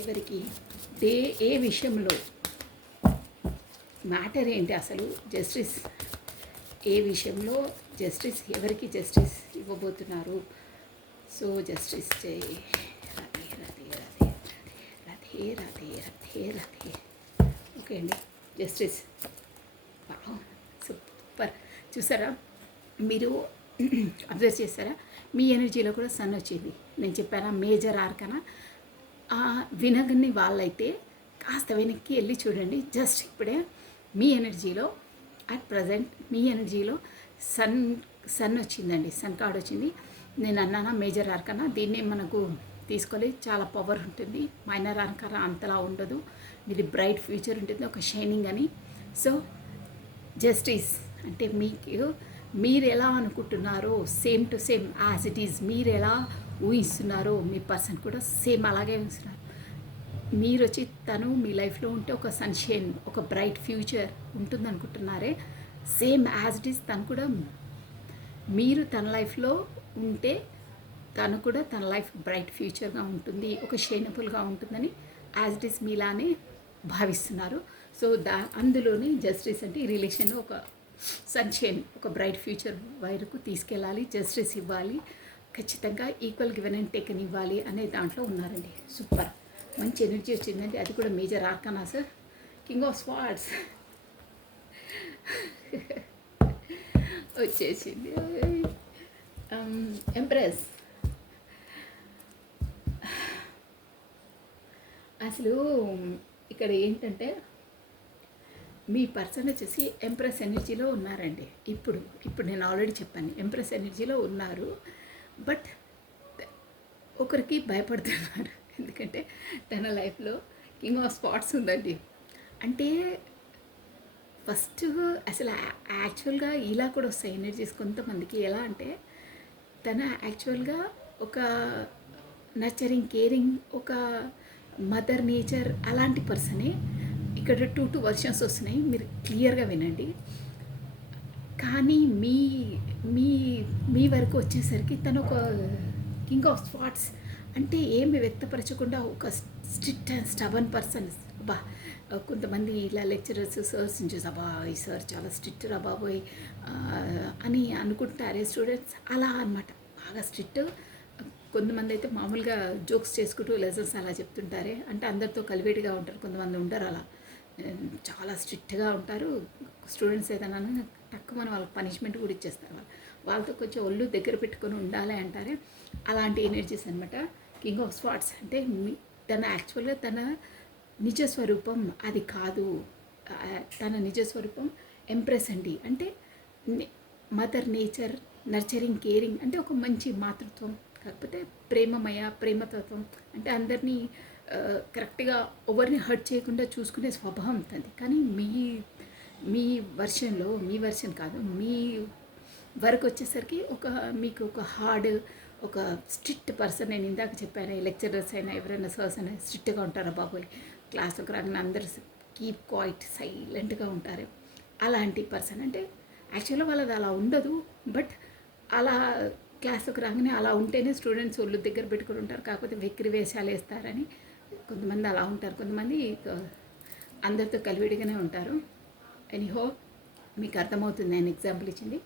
ఎవరికి, ఏ విషయంలో, మ్యాటర్ ఏంటి అసలు? జస్టిస్ ఏ విషయంలో, జస్టిస్ ఎవరికి జస్టిస్ ఇవ్వబోతున్నారు? సో జస్టిస్ జై రథే రథే రథే రథే రథే రథే రథే. ఓకే అండి, జస్టిస్ సూపర్. చూసారా, మీరు అబ్జర్వ్ చేస్తారా? మీ ఎనర్జీలో కూడా సన్ వచ్చింది. నేను చెప్పానా మేజర్ ఆర్కనా. వినగని వాళ్ళైతే కాస్త వెనక్కి వెళ్ళి చూడండి. జస్ట్ ఇప్పుడే మీ ఎనర్జీలో అట్ ప్రజెంట్ మీ ఎనర్జీలో సన్ వచ్చిందండి. సన్ కార్డ్ వచ్చింది. నేను అన్నానా మేజర్ ఆర్కనా, దీన్ని మనకు తీసుకోవాలి, చాలా పవర్ ఉంటుంది. మైనర్ ఆర్కనా అంతలా ఉండదు, మీది బ్రైట్ ఫ్యూచర్ ఉంటుంది, ఒక షైనింగ్ అని. సో జస్టిస్ అంటే మీకు మీరు ఎలా అనుకుంటున్నారో same to same as it is, మీరు ఎలా ఊహిస్తున్నారో మీ పర్సన్ కూడా సేమ్ అలాగే ఊహిస్తున్నారు. మీరు వచ్చి తను మీ లైఫ్లో ఉంటే ఒక సన్షైన్, ఒక బ్రైట్ ఫ్యూచర్ ఉంటుంది అనుకుంటున్నారే, సేమ్ యాజ్ ఇట్ ఈజ్ తను కూడా, మీరు తన లైఫ్లో ఉంటే తను కూడా తన లైఫ్ బ్రైట్ ఫ్యూచర్గా ఉంటుంది, ఒక షైనబుల్గా ఉంటుందని యాజ్ ఇట్ ఈస్ మీలానే భావిస్తున్నారు. సో అందులోనే జస్టిస్ అంటే ఈ రిలేషన్లో ఒక సన్షైన్, ఒక బ్రైట్ ఫ్యూచర్ వరకు తీసుకెళ్ళాలి, జస్టిస్ ఇవ్వాలి, ఖచ్చితంగా ఈక్వల్ గివెన్ అండ్ టేకన్ ఇవ్వాలి అనే దాంట్లో ఉన్నారండి. సూపర్, మంచి ఎనర్జీ వచ్చిందండి. అది కూడా major arcana sir. King of swords వచ్చేసింది. ఎంప్రెస్ అసలు ఇక్కడ ఏంటంటే మీ పర్సన్ వచ్చేసి ఎంప్రెస్ ఎనర్జీలో ఉన్నారండి. ఇప్పుడు నేను ఆల్రెడీ చెప్పాను, ఎంప్రెస్ ఎనర్జీలో ఉన్నారు. బట్ ఒకరికి భయపడుతున్నారు, ఎందుకంటే తన లైఫ్లో కింగ్ ఆఫ్ స్పాట్స్ ఉందండి. అంటే ఫస్ట్ అసలు యాక్చువల్గా ఇలా కూడా వస్తాయి ఎనర్జీస్ కొంతమందికి. ఎలా అంటే తన యాక్చువల్గా ఒక నర్చరింగ్, కేరింగ్, ఒక మదర్ నేచర్ అలాంటి పర్సనే. ఇక్కడ 2 వర్షన్స్ వస్తున్నాయి, మీరు క్లియర్గా వినండి. కానీ మీ మీ మీ వరకు వచ్చేసరికి తను ఒక కింగ్ ఆఫ్ స్పాట్స్ అంటే ఏమి వ్యక్తపరచకుండా ఒక స్ట్రిక్ట్ అండ్ స్టబన్ పర్సన్. బా కొంతమంది ఇలా లెక్చరర్స్, సర్స్ చూసి అబ్బా ఈ సార్ చాలా స్ట్రిక్ట్ రా బాబోయ్ అని అనుకుంటారే స్టూడెంట్స్, అలా అనమాట, బాగా స్ట్రిక్ట్. కొంతమంది అయితే మామూలుగా జోక్స్ చేసుకుంటూ లెసన్స్ అలా చెప్తుంటారే, అంటే అందరితో కలివేటిగా ఉంటారు. కొంతమంది ఉంటారు అలా చాలా స్ట్రిక్ట్గా ఉంటారు. స్టూడెంట్స్ ఏదైనా తక్కువ వాళ్ళకి పనిష్మెంట్ కూడా ఇచ్చేస్తారు. వాళ్ళతో కొంచెం ఒళ్ళు దగ్గర పెట్టుకొని ఉండాలి అంటారే, అలాంటి ఎనర్జీస్ అనమాట. కింగ్ ఆఫ్ స్వార్డ్స్ అంటే తన యాక్చువల్గా తన నిజ స్వరూపం అది కాదు. తన నిజ స్వరూపం ఎంప్రెస్ అండి. అంటే మదర్ నేచర్, నర్చరింగ్, కేరింగ్ అంటే ఒక మంచి మాతృత్వం, కాకపోతే ప్రేమమయ, ప్రేమతత్వం అంటే అందరినీ కరెక్ట్గా ఎవరిని హర్ట్ చేయకుండా చూసుకునే స్వభావం తనది. కానీ మీ వర్షన్లో, మీ వర్షన్ కాదు, మీ వరకు వచ్చేసరికి మీకు ఒక హార్డ్, ఒక స్ట్రిక్ట్ పర్సన్. నేను ఇందాక చెప్పాను, లెక్చరర్స్ అయినా ఎవరైనా సర్స్ అయినా స్ట్రిక్ట్గా ఉంటారా బాబోయ్, క్లాస్కి రాగానే అందరు కీప్ క్వైట్ సైలెంట్గా ఉంటారు. అలాంటి పర్సన్ అంటే యాక్చువల్గా వాళ్ళది అలా ఉండదు, బట్ అలా క్లాస్కి రాగానే అలా ఉంటేనే స్టూడెంట్స్ ఒళ్ళు దగ్గర పెట్టుకుని ఉంటారు. కాకపోతే వెక్కిరి వేషాలు వేస్తారని కొంతమంది అలా ఉంటారు, కొంతమంది అందరితో కలివిడిగానే ఉంటారు. ఎనీహో మీకు అర్థమవుతుంది నేను ఎగ్జాంపుల్ ఇచ్చింది.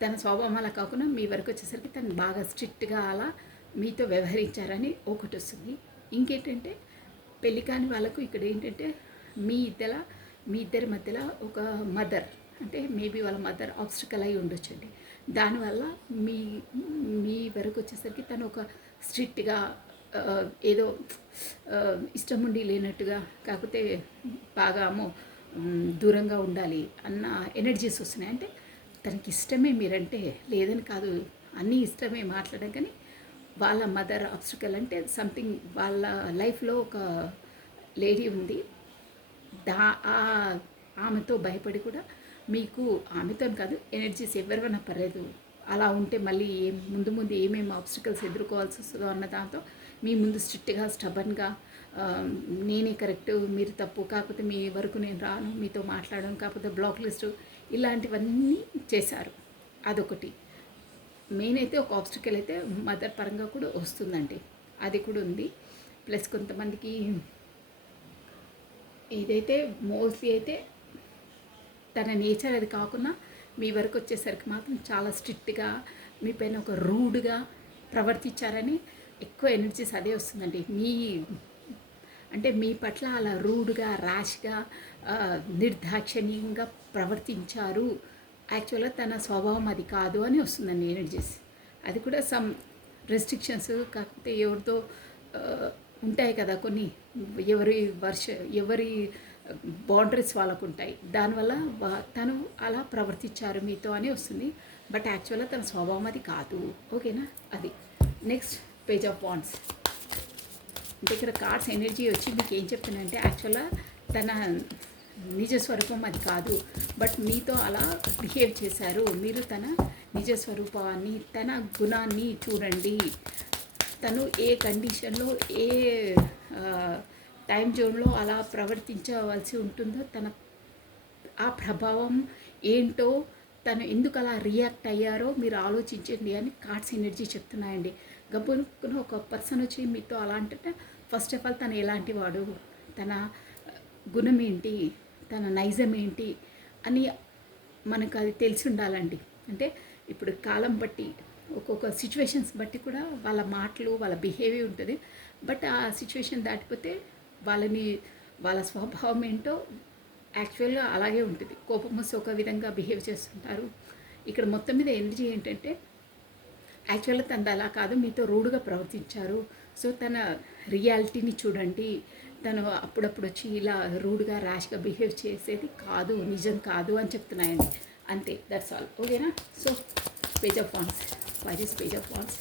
తన స్వభావం అలా కాకుండా మీ వరకు వచ్చేసరికి తను బాగా స్ట్రిక్ట్గా అలా మీతో వ్యవహరించారని ఒకటి వస్తుంది. ఇంకేంటంటే పెళ్ళి కాని వాళ్ళకు ఇక్కడ ఏంటంటే మీ ఇద్దరి మధ్యలో ఒక మదర్, అంటే మేబీ వాళ్ళ మదర్ ఆబ్స్టికల్ అయి ఉండొచ్చండి. దానివల్ల మీ వరకు వచ్చేసరికి తను ఒక స్ట్రిక్ట్గా ఏదో ఇష్టం ఉండి లేనట్టుగా, కాకపోతే బాగా దూరంగా ఉండాలి అన్న ఎనర్జీస్ వస్తున్నాయి. అంటే తనకి ఇష్టమే మీరంటే, లేదని కాదు, అన్నీ ఇష్టమే మాట్లాడడం, కానీ వాళ్ళ మదర్ ఆబ్స్టికల్ అంటే సంథింగ్ వాళ్ళ లైఫ్లో ఒక లేడీ ఉంది. ఆమెతో భయపడి కూడా మీకు, ఆమెతో కాదు ఎనర్జీస్ ఎవరివైనా పర్లేదు, అలా ఉంటే మళ్ళీ ముందు ఏమేమి ఆబ్స్టికల్స్ ఎదుర్కోవాల్సి వస్తుందో అన్న దాంతో మీ ముందు స్ట్రిక్ట్గా, స్టబన్గా నేనే కరెక్ట్, మీరు తప్పు, కాకపోతే మీ వరకు నేను రాను, మీతో మాట్లాడను, కాకపోతే బ్లాక్ లిస్టు, ఇలాంటివన్నీ చేశారు. అదొకటి మెయిన్. అయితే ఒక ఆబ్స్టికల్ అయితే మదర్ పరంగా కూడా వస్తుందండి, అది కూడా ఉంది. ప్లస్ కొంతమందికి ఏదైతే మోస్ట్లీ అయితే తన నేచర్ అది కాకుండా మీ వరకు వచ్చేసరికి మాత్రం చాలా స్ట్రిక్ట్గా, మీ పైన ఒక రూడ్గా ప్రవర్తించారని ఎక్కువ ఎనర్జీస్ అదే వస్తుందండి. అంటే మీ పట్ల అలా రూడ్గా, ర్యాష్గా, నిర్దాక్షిణ్యంగా ప్రవర్తించారు. యాక్చువల్గా తన స్వభావం అది కాదు అని వస్తుందండి ఎనర్జీస్. అది కూడా సమ్ రెస్ట్రిక్షన్స్, కాకపోతే ఎవరితో ఉంటాయి కదా కొన్ని, ఎవరి బౌండరీస్ వాళ్ళకు ఉంటాయి, దానివల్ల తను అలా ప్రవర్తించారు మీతో అని వస్తుంది. బట్ యాక్చువల్గా తన స్వభావం అది కాదు. ఓకేనా? అది నెక్స్ట్ పేజ్ ఆఫ్ వాండ్స్. అంటే ఇక్కడ కార్డ్స్ ఎనర్జీ వచ్చి మీకు ఏం చెప్తున్నాయంటే యాక్చువల్గా తన నిజ స్వరూపం అది కాదు, బట్ మీతో అలా బిహేవ్ చేశారు. మీరు తన నిజ స్వరూపాన్ని, తన గుణాన్ని చూడండి. తను ఏ కండిషన్లో, ఏ టైం జోన్లో అలా ప్రవర్తించవలసి ఉంటుందో, ఆ ప్రభావం ఏంటో, తను ఎందుకు అలా రియాక్ట్ అయ్యారో మీరు ఆలోచించండి అని కార్డ్స్ ఎనర్జీ చెప్తున్నాయండి. గబ్బునుకున్న ఒక పర్సన్ వచ్చి మీతో అలా అంటే ఫస్ట్ ఆఫ్ ఆల్ తను ఎలాంటి వాడు, తన గుణం ఏంటి, తన నైజం ఏంటి అని మనకు అది తెలిసి ఉండాలండి. అంటే ఇప్పుడు కాలం బట్టి, ఒక్కొక్క సిచ్యువేషన్స్ బట్టి కూడా వాళ్ళ మాటలు, వాళ్ళ బిహేవియర్ ఉంటుంది. బట్ ఆ సిచ్యువేషన్ దాటిపోతే వాళ్ళ స్వభావం ఏంటో యాక్చువల్గా అలాగే ఉంటుంది. కోపం వస్తే ఒక విధంగా బిహేవ్ చేస్తుంటారు. ఇక్కడ మొత్తం మీద ఎనర్జీ ఏంటంటే యాక్చువల్గా తనది అలా కాదు, మీతో రూడ్గా ప్రవర్తించారు. సో తన రియాలిటీని చూడండి. తను అప్పుడప్పుడు వచ్చి ఇలా రూడ్గా, ర్యాష్గా బిహేవ్ చేసేది కాదు, నిజం కాదు అని చెప్తున్నాయండి. అంతే, దట్స్ ఆల్. ఓకేనా? So page of wands, spies page of wands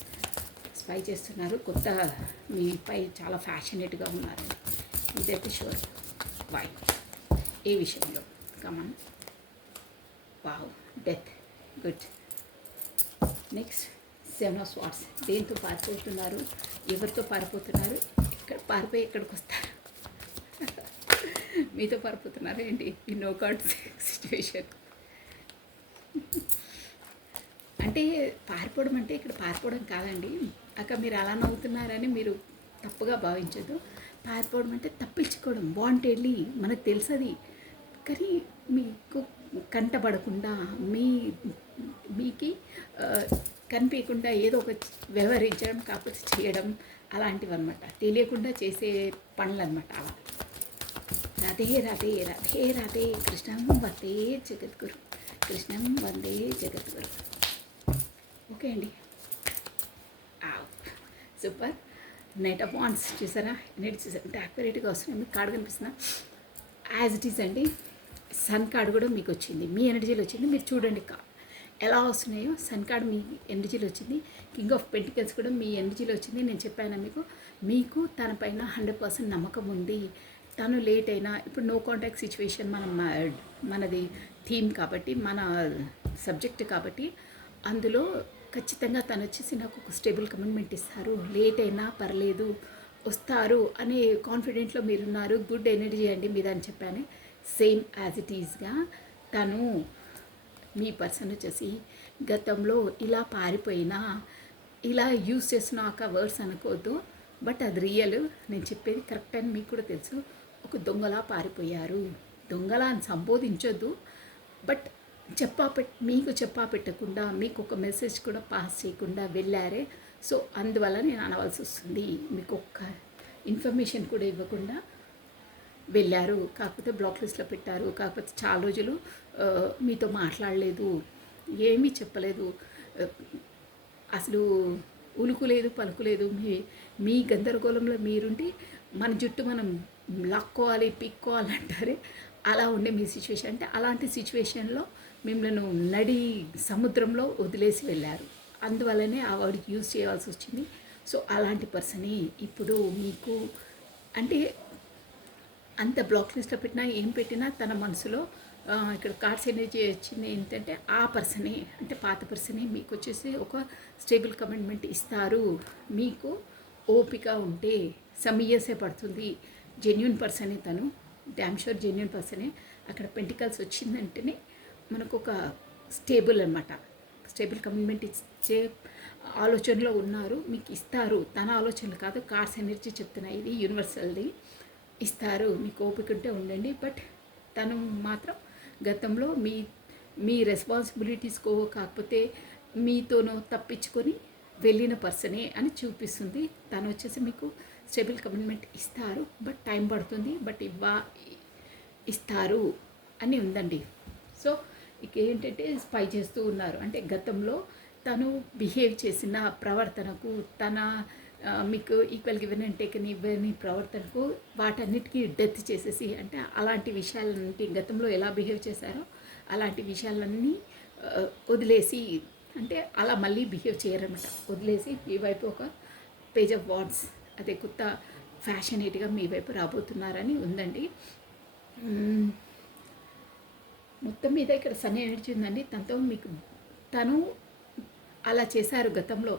spy చేస్తున్నారు. కొత్త మీపై చాలా ఫ్యాషనేట్గా ఉన్నారండి, ఇదైతే షూర్. వై, ఏ విషయంలో? Come on. Wow, death, good. Next seven of swords. దేంతో పారిపోతున్నారు, ఎవరితో పారిపోతున్నారు, పారిపోయి ఎక్కడికి వస్తారు, మీతో పారిపోతున్నారు ఏంటి? ఈ నో కార్డ్ సిచ్యువేషన్ అంటే పారిపోవడం అంటే ఇక్కడ పారిపోవడం కాదండి అక్క, మీరు అలా నవ్వుతున్నారని మీరు తప్పుగా భావించదు. పారిపోవడం అంటే తప్పించుకోవడం, వాంటెడ్లీ, మనకు తెలుసది, కానీ మీకు కంటపడకుండా, మీకి కనిపించకుండా ఏదో ఒక వ్యవహరించడం, కాకపోతే చేయడం, అలాంటివి అనమాట. తెలియకుండా చేసే పనులు అనమాట. అలా రాధే రాధే రాధే రాధే, కృష్ణం వందే జగద్గురు, కృష్ణం వందే జగద్గురు. ఓకే అండి. సూపర్. నైట్ ఆఫ్ వాండ్స్ చూసారా, ఎనర్జీ చూసారా అంటే యాక్యురేట్గా వస్తున్నాయి. మీకు కార్డు కనిపిస్తుందా? యాజ్ ఇట్ ఈస్ అండి. సన్ కార్డు కూడా మీకు వచ్చింది, మీ ఎనర్జీలో వచ్చింది. మీరు చూడండి ఎలా వస్తున్నాయో. సన్ కార్డు మీ ఎనర్జీలో వచ్చింది. కింగ్ ఆఫ్ పెంటికల్స్ కూడా మీ ఎనర్జీలో వచ్చింది. నేను చెప్పాను మీకు తన పైన 100% నమ్మకం ఉంది. తను లేట్ అయినా, ఇప్పుడు నో కాంటాక్ట్ సిచ్యువేషన్ మనది థీమ్ కాబట్టి, మన సబ్జెక్ట్ కాబట్టి, అందులో ఖచ్చితంగా తను వచ్చేసి నాకు ఒక స్టేబుల్ కమిట్మెంట్ ఇస్తారు, లేట్ అయినా పర్లేదు వస్తారు అనే కాన్ఫిడెంట్లో మీరున్నారు. గుడ్ ఎనర్జీ అండి మీద అని చెప్పాను. సేమ్ యాజ్ ఇట్ ఈజ్గా తను మీ పర్సన్ వచ్చేసి గతంలో ఇలా పారిపోయినా, ఇలా యూస్ చేసిన వర్డ్స్ అనుకోవద్దు, బట్ అది రియల్. నేను చెప్పేది కరెక్ట్ అని మీకు కూడా తెలుసు. ఒక దొంగలా పారిపోయారు. దొంగలా అని సంబోధించొద్దు, బట్ మీకు పెట్టకుండా మీకు ఒక మెసేజ్ కూడా పాస్ చేయకుండా వెళ్ళారే. సో అందువల్ల నేను అనవలసి వస్తుంది. మీకు ఒక్క ఇన్ఫర్మేషన్ కూడా ఇవ్వకుండా వెళ్ళారు. కాకపోతే బ్లాక్ లిస్ట్లో పెట్టారు. కాకపోతే చాలా రోజులు మీతో మాట్లాడలేదు, ఏమీ చెప్పలేదు, అసలు ఉలుకులేదు పలుకులేదు. మీ గందరగోళంలో మీరుండి మన జుట్టు మనం లాక్కోవాలి పీక్కోవాలి అంటారే, అలా ఉండే మీ సిచ్యువేషన్. అంటే అలాంటి సిచ్యువేషన్లో మిమ్మల్ని నడి సముద్రంలో వదిలేసి వెళ్ళారు. అందువల్లనే ఆ వర్డ్కి యూజ్ చేయాల్సి వచ్చింది. సో అలాంటి పర్సనే ఇప్పుడు మీకు అంటే అంత బ్లాక్ లిస్ట్లో పెట్టినా ఏం పెట్టినా తన మనసులో ఇక్కడ కార్డ్స్ ఎనర్జీ వచ్చింది ఏంటంటే ఆ పర్సనే, అంటే పాత పర్సనే మీకు వచ్చేసి ఒక స్టేబుల్ కమిట్మెంట్ ఇస్తారు. మీకు ఓపిక ఉంటే సమ్ ఇయర్సే పడుతుంది. జెన్యున్ పర్సనే తను, డ్యామ్ షూర్ జెన్యున్ పర్సనే. అక్కడ పెంటికల్స్ వచ్చిందంటేనే మనకు ఒక స్టేబుల్ అనమాట, స్టేబుల్ కమిట్మెంట్ ఇచ్చే ఆలోచనలో ఉన్నారు. మీకు ఇస్తారు. తన ఆలోచనలు కాదు, కార్డ్స్ ఎనర్జీ చెప్తున్నాయి, ఇది యూనివర్సల్ది. ఇస్తారు, మీకు ఓపిక ఉంటే ఉండండి. బట్ తను మాత్రం గతంలో మీ రెస్పాన్సిబిలిటీస్కో కాకపోతే మీతోనో తప్పించుకొని వెళ్ళిన పర్సనే అని చూపిస్తుంది. తను వచ్చేసి మీకు స్టేబుల్ కమిట్మెంట్ ఇస్తారు, బట్ టైం పడుతుంది, బట్ ఇస్తారు అని ఉందండి. సో ఇక ఏంటంటే స్పై చేస్తూ ఉన్నారు. అంటే గతంలో తను బిహేవ్ చేసిన ప్రవర్తనకు, తన మీకు ఈక్వల్ గివెన్ అండ్ టేకన్ ఇవ్వని ప్రవర్తనకు వాటన్నిటికీ డెత్ చేసేసి, అంటే అలాంటి విషయాలన్నింటి గతంలో ఎలా బిహేవ్ చేశారో అలాంటి విషయాలన్నీ వదిలేసి, అంటే అలా మళ్ళీ బిహేవ్ చేయరన్నమాట. వదిలేసి మీ వైపు ఒక పేజ్ ఆఫ్ వార్డ్స్, అదే కొత్త ఫ్యాషనేట్గా మీ వైపు రాబోతున్నారని ఉందండి. మొత్తం మీద ఇక్కడ సన్ ఎనర్జీ ఉందండి. తను అలా చేశారు గతంలో.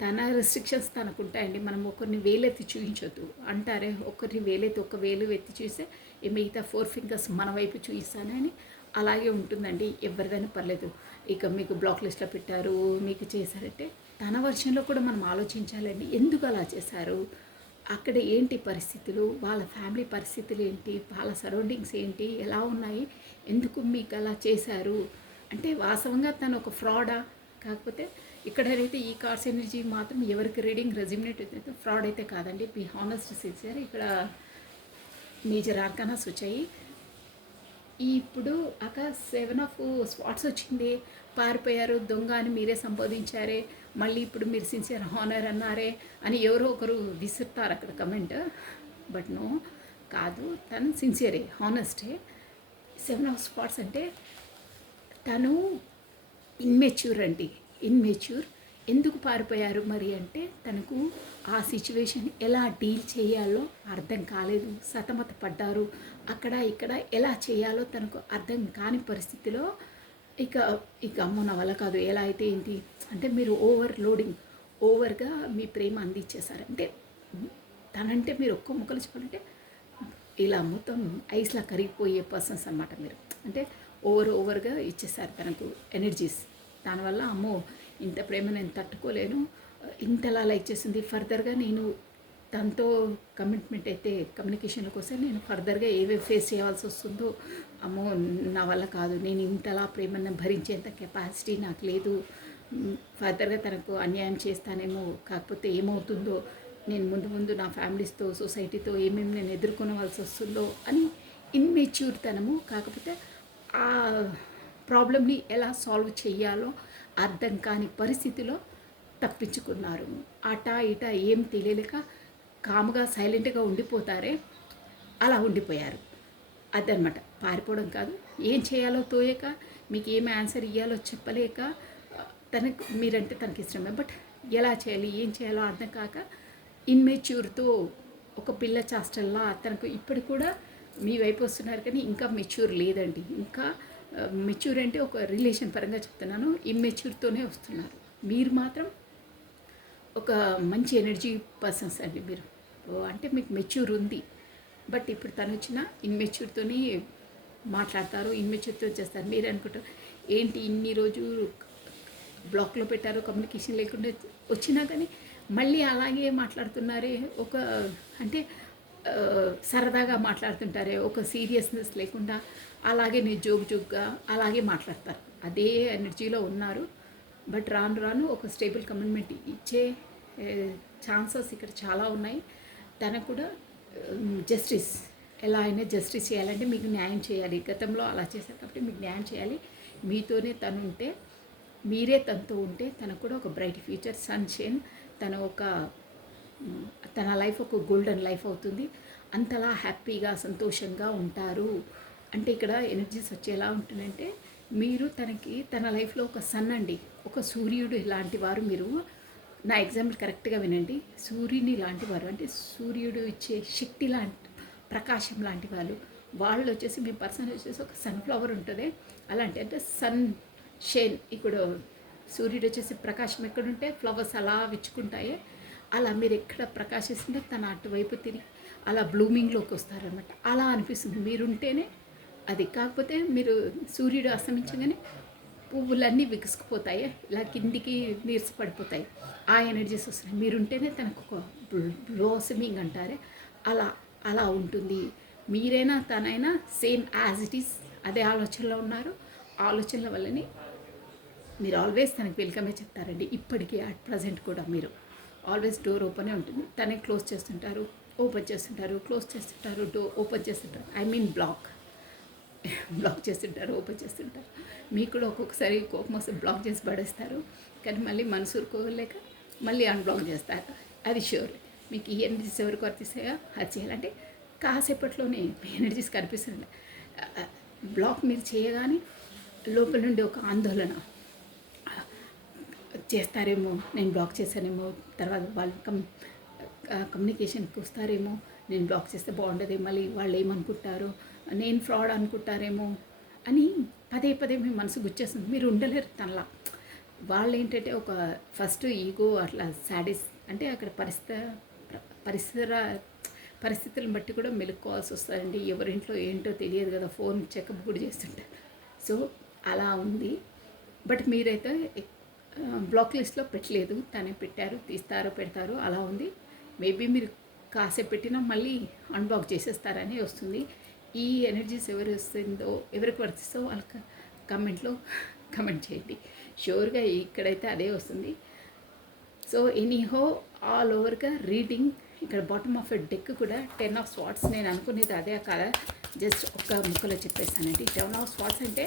తన రెస్ట్రిక్షన్స్ తనకు ఉంటాయండి. మనం ఒకరిని వేలెత్తి చూపించొద్దు అంటారే, ఒకరిని వేలెత్తి ఒక వేలు ఎత్తి చూస్తే మిగతా 4 ఫింగర్స్ మన వైపు చూపిస్తానని అలాగే ఉంటుందండి. ఎవరిదైనా పర్లేదు. ఇక మీకు బ్లాక్ లిస్ట్లో పెట్టారు, మీకు చేశారంటే తన వర్షన్లో కూడా మనం ఆలోచించాలండి. ఎందుకు అలా చేశారు, అక్కడ ఏంటి పరిస్థితులు, వాళ్ళ ఫ్యామిలీ పరిస్థితులు ఏంటి, వాళ్ళ సరౌండింగ్స్ ఏంటి, ఎలా ఉన్నాయి, ఎందుకు మీకు అలా చేశారు. అంటే వాస్తవంగా తను ఒక ఫ్రాడా, కాకపోతే ఇక్కడైతే ఈ కార్డ్స్ ఎనర్జీ మాత్రం ఎవరికి రీడింగ్ రెజ్యూమినేట్ అయితే ఫ్రాడ్ అయితే కాదండి. Be honest sincere. ఇక్కడ మేజర్ ఆర్కానాస్ వచ్చాయి. ఇప్పుడు అక్క 7 ఆఫ్ స్పాట్స్ వచ్చింది. పారిపోయారు, దొంగ అని మీరే సంబోధించారే, మళ్ళీ ఇప్పుడు మీరు సిన్సియర్ హానర్ అన్నారే అని ఎవరో ఒకరు విసురుతారు అక్కడ కమెంట్. బట్ నో, కాదు, తను సిన్సియరే, హానెస్టే. 7 ఆఫ్ స్పాట్స్ అంటే తను ఇన్మెచ్యూర్ అండి, ఇన్మెచ్యూర్. ఎందుకు పారిపోయారు మరి అంటే తనకు ఆ సిచ్యువేషన్ ఎలా డీల్ చేయాలో అర్థం కాలేదు, సతమత పడ్డారు. అక్కడ ఇక్కడ ఎలా చేయాలో తనకు అర్థం కాని పరిస్థితిలో ఇక అమ్మో నా వల్ల కాదు, ఎలా అయితే ఏంటి అంటే మీరు ఓవర్గా మీ ప్రేమ అందించేశారు. అంటే తనంటే మీరు ఒక్క ముక్కలు చెప్పాలంటే ఇలా మొత్తం ఐస్లా కరిగిపోయే పర్సన్స్ అనమాట మీరు. అంటే ఓవర్గా ఇచ్చేసారు తనకు ఎనర్జీస్. దానివల్ల అమ్మో ఇంత ప్రేమ నేను తట్టుకోలేను, ఇంతలా లైక్ చేసింది, ఫర్దర్గా నేను తనతో కమిట్మెంట్ అయితే కమ్యూనికేషన్ కోసం నేను ఫర్దర్గా ఏవే ఫేస్ చేయాల్సి వస్తుందో, అమ్మో నా వల్ల కాదు, నేను ఇంతలా ప్రేమను భరించేంత కెపాసిటీ నాకు లేదు, ఫర్దర్గా తనకు అన్యాయం చేస్తానేమో, కాకపోతే ఏమవుతుందో, నేను ముందు నా ఫ్యామిలీస్తో సొసైటీతో ఏమేమి నేను ఎదుర్కొనవలసి వస్తుందో అని ఇన్మెచ్యూర్ తనము. కాకపోతే ఆ ప్రాబ్లమ్ని ఎలా సాల్వ్ చేయాలో అర్థం కాని పరిస్థితిలో తప్పించుకున్నారు. అటా ఇటా ఏం తెలియలేక కామ్‌గా సైలెంట్‌గా ఉండిపోతారే, అలా ఉండిపోయారు. అదనమాట. పారిపోవడం కాదు. ఏం చేయాలో తోయక, మీకేం ఆన్సర్ ఇయ్యాలో చెప్పలేక తనకు మీరంటే తనకిష్టమే. బట్ ఎలా చేయాలి, ఏం చేయాలో అర్థం కాక ఇమ్మెచ్యూర్‌తో ఒక పిల్ల చేష్టల్లా తనకు ఇప్పటికి కూడా మీ వైపు వస్తున్నారు కానీ ఇంకా మెచ్యూర్ లేదండి. ఇంకా మెచ్యూర్ అంటే ఒక రిలేషన్ పరంగా చెప్తున్నాను. ఇమ్మెచ్యూర్‌తోనే వస్తున్నారు. మీరు మాత్రం ఒక మంచి ఎనర్జీ పర్సన్స్ అండి మీరు. అంటే మీకు మెచ్యూర్ ఉంది. బట్ ఇప్పుడు తనొచ్చిన ఇమ్మెచ్యూర్‌తోని మాట్లాడతారు. ఇమ్మెచ్యూర్‌తో చేస్తారు. మీరు అనుకుంటారు ఏంటి ఇన్ని రోజు బ్లాక్‌లో పెట్టారు, కమ్యూనికేషన్ లేకుండా వచ్చినా కానీ మళ్ళీ అలాగే మాట్లాడుతున్నారే. ఒక అంటే సరదాగా మాట్లాడుతుంటారే, ఒక సీరియస్‌నెస్ లేకుండా అలాగే జోక్ జోక్‌గా అలాగే మాట్లాడతారు. అదే ఎనర్జీలో ఉన్నారు. బట్ రాను రాను ఒక స్టేబుల్ కమిట్మెంట్ ఇచ్చే ఛాన్సెస్ ఇక్కడ చాలా ఉన్నాయి. తనకు కూడా జస్టిస్ ఎలా అయినా జస్టిస్ చేయాలంటే మీకు న్యాయం చేయాలి. గతంలో అలా చేశారు కాబట్టి మీకు న్యాయం చేయాలి. మీతోనే తను ఉంటే, మీరే తనతో ఉంటే తనకు కూడా ఒక బ్రైట్ ఫ్యూచర్, సన్‌షైన్, తన ఒక తన లైఫ్ ఒక గోల్డెన్ లైఫ్ అవుతుంది. అంతలా హ్యాపీగా సంతోషంగా ఉంటారు. అంటే ఇక్కడ ఎనర్జీస్ వచ్చి ఎలా ఉంటుందంటే, మీరు తనకి తన లైఫ్లో ఒక సన్ అండి, ఒక సూర్యుడు లాంటి వారు మీరు. నా ఎగ్జాంపుల్ కరెక్ట్గా వినండి. సూర్యుని లాంటి వారు అంటే సూర్యుడు ఇచ్చే శక్తి లాంటి, ప్రకాశం లాంటి వాళ్ళు వచ్చేసి మీ పర్సన్ వచ్చేసి ఒక సన్ఫ్లవర్ ఉంటుంది అలాంటి, అంటే సన్ షైన్. ఇప్పుడు సూర్యుడు వచ్చేసి ప్రకాశం ఎక్కడుంటే ఫ్లవర్స్ అలా విచ్చుకుంటాయి. అలా మీరు ఎక్కడ ప్రకాశిస్తుంటే తన అటువైపు తిరిగి అలా బ్లూమింగ్లోకి వస్తారనమాట. అలా అనిపిస్తుంది మీరుంటేనే. అది కాకపోతే మీరు సూర్యుడు అస్తమించగానే పువ్వులన్నీ విగుసుకుపోతాయి, ఇలా కిందికి నీరసపడిపోతాయి. ఆ ఎనర్జీస్ వస్తున్నాయి. మీరుంటేనే తనకు ఒక బ్లోసమింగ్ అంటారే, అలా అలా ఉంటుంది. మీరైనా తనైనా సేమ్ యాజ్ ఇట్ ఈస్ అదే ఆలోచనలో ఉన్నారు. ఆలోచనల వల్లనే మీరు ఆల్వేస్ తనకి వెల్కమే చెప్తారండి. ఇప్పటికీ అట్ ప్రజెంట్ కూడా మీరు ఆల్వేస్ డోర్ ఓపెనే ఉంటుంది. తనే క్లోజ్ చేస్తుంటారు, ఓపెన్ చేస్తుంటారు, క్లోజ్ చేస్తుంటారు, డోర్ ఓపెన్ చేస్తుంటారు. ఐ మీన్ బ్లాక్ చేస్తుంటారు, ఓపెన్ చేస్తుంటారు. మీకు కూడా ఒక్కొక్కసారి కోపం వస్తే బ్లాక్ చేసి పడేస్తారు. కానీ మళ్ళీ మనసు ఊరుకోలేక మళ్ళీ అన్బ్లాక్ చేస్తారు. అది ష్యూర్. మీకు ఈ ఎనర్జీస్ ఎవరికి వర్తిస్తాయో అది చేయాలంటే కాసేపట్లోనే మీ ఎనర్జీస్ కనిపిస్తుంది. బ్లాక్ మీరు చేయగానే లోపల నుండి ఒక ఆందోళన, చేస్తారేమో, నేను బ్లాక్ చేశానేమో, తర్వాత వాళ్ళు కమ్యూనికేషన్కి వస్తారేమో, నేను బ్లాక్ చేస్తే బాగుండదు, మళ్ళీ వాళ్ళు ఏమనుకుంటారో, నేను ఫ్రాడ్ అనుకుంటారేమో అని పదే పదే మీ మనసు గుచ్చేస్తుంది. మీరు ఉండలేరు తనలా. వాళ్ళు ఏంటంటే ఒక ఫస్ట్ ఈగో అట్లా సాడిస్ అంటే అక్కడ పరిస్థితులను బట్టి కూడా మెలుక్కోవాల్సి వస్తుందండి. ఎవరింట్లో ఏంటో తెలియదు కదా, ఫోన్ చెకప్ కూడా చేస్తుంటారు. సో అలా ఉంది. బట్ మీరైతే బ్లాక్ లిస్ట్లో పెట్టలేదు, తనే పెట్టారు, తీస్తారు, పెడతారు, అలా ఉంది. మేబీ మీరు కాసేపు పెట్టినా మళ్ళీ అన్బ్లాక్ చేసేస్తారని వస్తుంది. ఈ ఎనర్జీస్ ఎవరికి వర్తిస్తుందో వాళ్ళకి కమెంట్లో కమెంట్ చేయండి. షూర్గా ఇక్కడైతే అదే వస్తుంది. సో ఎనీహో ఆల్ ఓవర్గా రీడింగ్ ఇక్కడ బాటమ్ ఆఫ్ ఎ డెక్ కూడా 10 ఆఫ్ స్వార్డ్స్. నేను అనుకునేది అదే కదా, జస్ట్ ఒక్క ముక్కలో చెప్పేస్తానండి. 10 ఆఫ్ స్వార్డ్స్ అంటే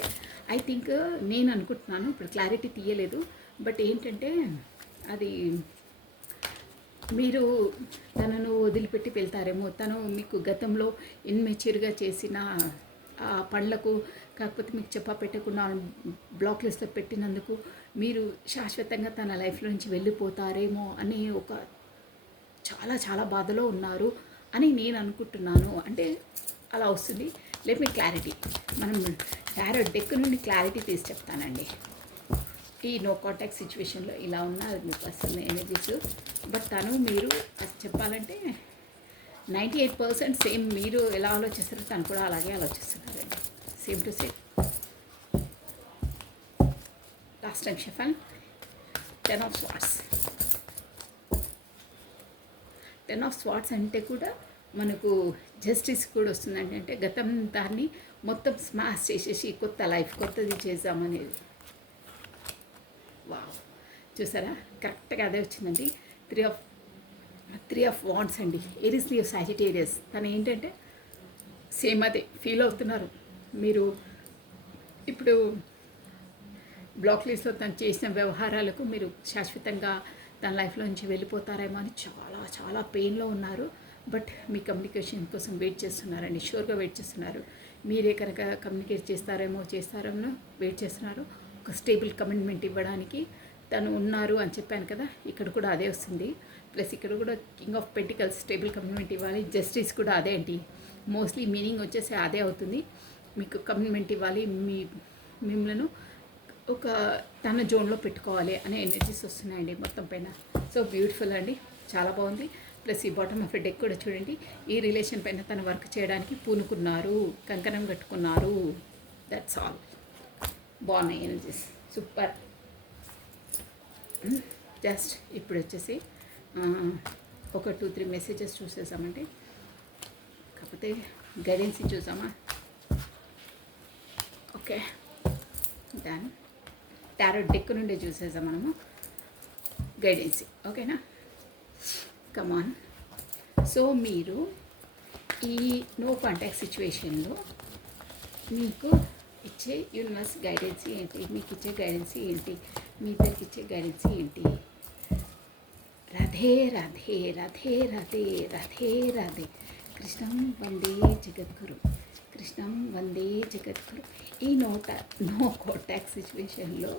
ఐ థింక్ నేను అనుకుంటున్నాను, ఇప్పుడు క్లారిటీ తీయలేదు. బట్ ఏంటంటే అది మీరు తనను వదిలిపెట్టి వెళ్తారేమో. తను మీకు గతంలో ఇన్మెచ్యూర్గా చేసిన ఆ పనులకు, కాకపోతే మీకు చెప్పా పెట్టకుండా బ్లాక్ లిస్ట్లో పెట్టినందుకు మీరు శాశ్వతంగా తన లైఫ్లో నుంచి వెళ్ళిపోతారేమో అని ఒక చాలా చాలా బాధలో ఉన్నారు అని నేను అనుకుంటున్నాను. అంటే అలా వస్తుంది. Let me clarity. మనం టారో డెక్ నుండి క్లారిటీ తీసి చెప్తానండి. ఈ నో కాంటాక్ట్ సిచ్యువేషన్లో ఇలా ఉన్న మీ పర్సనల్ ఎనర్జీస్. బట్ తను మీరు చెప్పాలంటే 98% సేమ్ మీరు ఎలా ఆలోచిస్తారో తను కూడా అలాగే ఆలోచిస్తున్నారండి. Same to same. Last time shuffle 10 of swords. 10 of swords అంటే కూడా మనకు జస్టిస్ కూడా వస్తుందండి. అంటే గతం దాన్ని మొత్తం స్మాష్ చేసేసి కొత్త లైఫ్ కొత్తది చేద్దామనేది. వావ్, చూసారా, కరెక్ట్గా అదే వచ్చిందండి. త్రీ ఆఫ్ వాండ్స్ అండి. Aries leave Sagittarius. తను ఏంటంటే సేమ్ అదే ఫీల్ అవుతున్నారు. మీరు ఇప్పుడు బ్లాక్ లిస్ట్లో తను చేసిన వ్యవహారాలకు మీరు శాశ్వతంగా తన లైఫ్లో నుంచి వెళ్ళిపోతారేమో అని చాలా చాలా పెయిన్లో ఉన్నారు. బట్ మీ కమ్యూనికేషన్ కోసం వెయిట్ చేస్తున్నారండి, షూర్గా వెయిట్ చేస్తున్నారు. మీరే కనుక కమ్యూనికేట్ చేస్తారేమో వెయిట్ చేస్తున్నారు. ఒక స్టేబుల్ కమిట్మెంట్ ఇవ్వడానికి తను ఉన్నారు అని చెప్పాను కదా, ఇక్కడ కూడా అదే వస్తుంది. ప్లస్ ఇక్కడ కూడా king of pentacles, stable commitment ఇవ్వాలి. జస్టిస్ కూడా అదే అండి, మోస్ట్లీ మీనింగ్ వచ్చేసి అదే అవుతుంది. మీకు కమిట్మెంట్ ఇవ్వాలి, మిమ్మల్ని ఒక తన జోన్లో పెట్టుకోవాలి అనే ఎనర్జీస్ వస్తున్నాయండి మొత్తం పైన. సో బ్యూటిఫుల్ అండి, చాలా బాగుంది. ప్లస్ ఈ బాటమ్ ఆఫ్ డెక్ కూడా చూడండి, ఈ రిలేషన్ పైన తన వర్క్ చేయడానికి పూనుకున్నారు, కంకణం కట్టుకున్నారు. That's all. బాగున్నాయి ఎనర్జీస్, సూపర్. జస్ట్ ఇప్పుడు వచ్చేసి ఒక 2-3 మెసేజెస్ చూసేసామండి, కాకపోతే గైడెన్స్ చూసామా. ఓకే, దాని టారో డెక్ నుండి చూసేసాం మనము గైడెన్స్. ఓకేనా, కమాన్. సో మీరు ఈ నో కాంటాక్ట్ సిచ్యువేషన్లో మీకు ఇచ్చే యూనివర్స్ గైడెన్స్ ఏంటి, మీకు ఇచ్చే గైడెన్స్ ఏంటి, మీ ఇద్దరికి ఇచ్చే గైడెన్స్ ఏంటి? రాధే రాధే రాధే రాధే రాధే రాధే. కృష్ణం వందే జగద్గురు, కృష్ణం వందే జగద్గురు. ఈ నో కాంటాక్ట్ సిచ్యువేషన్లో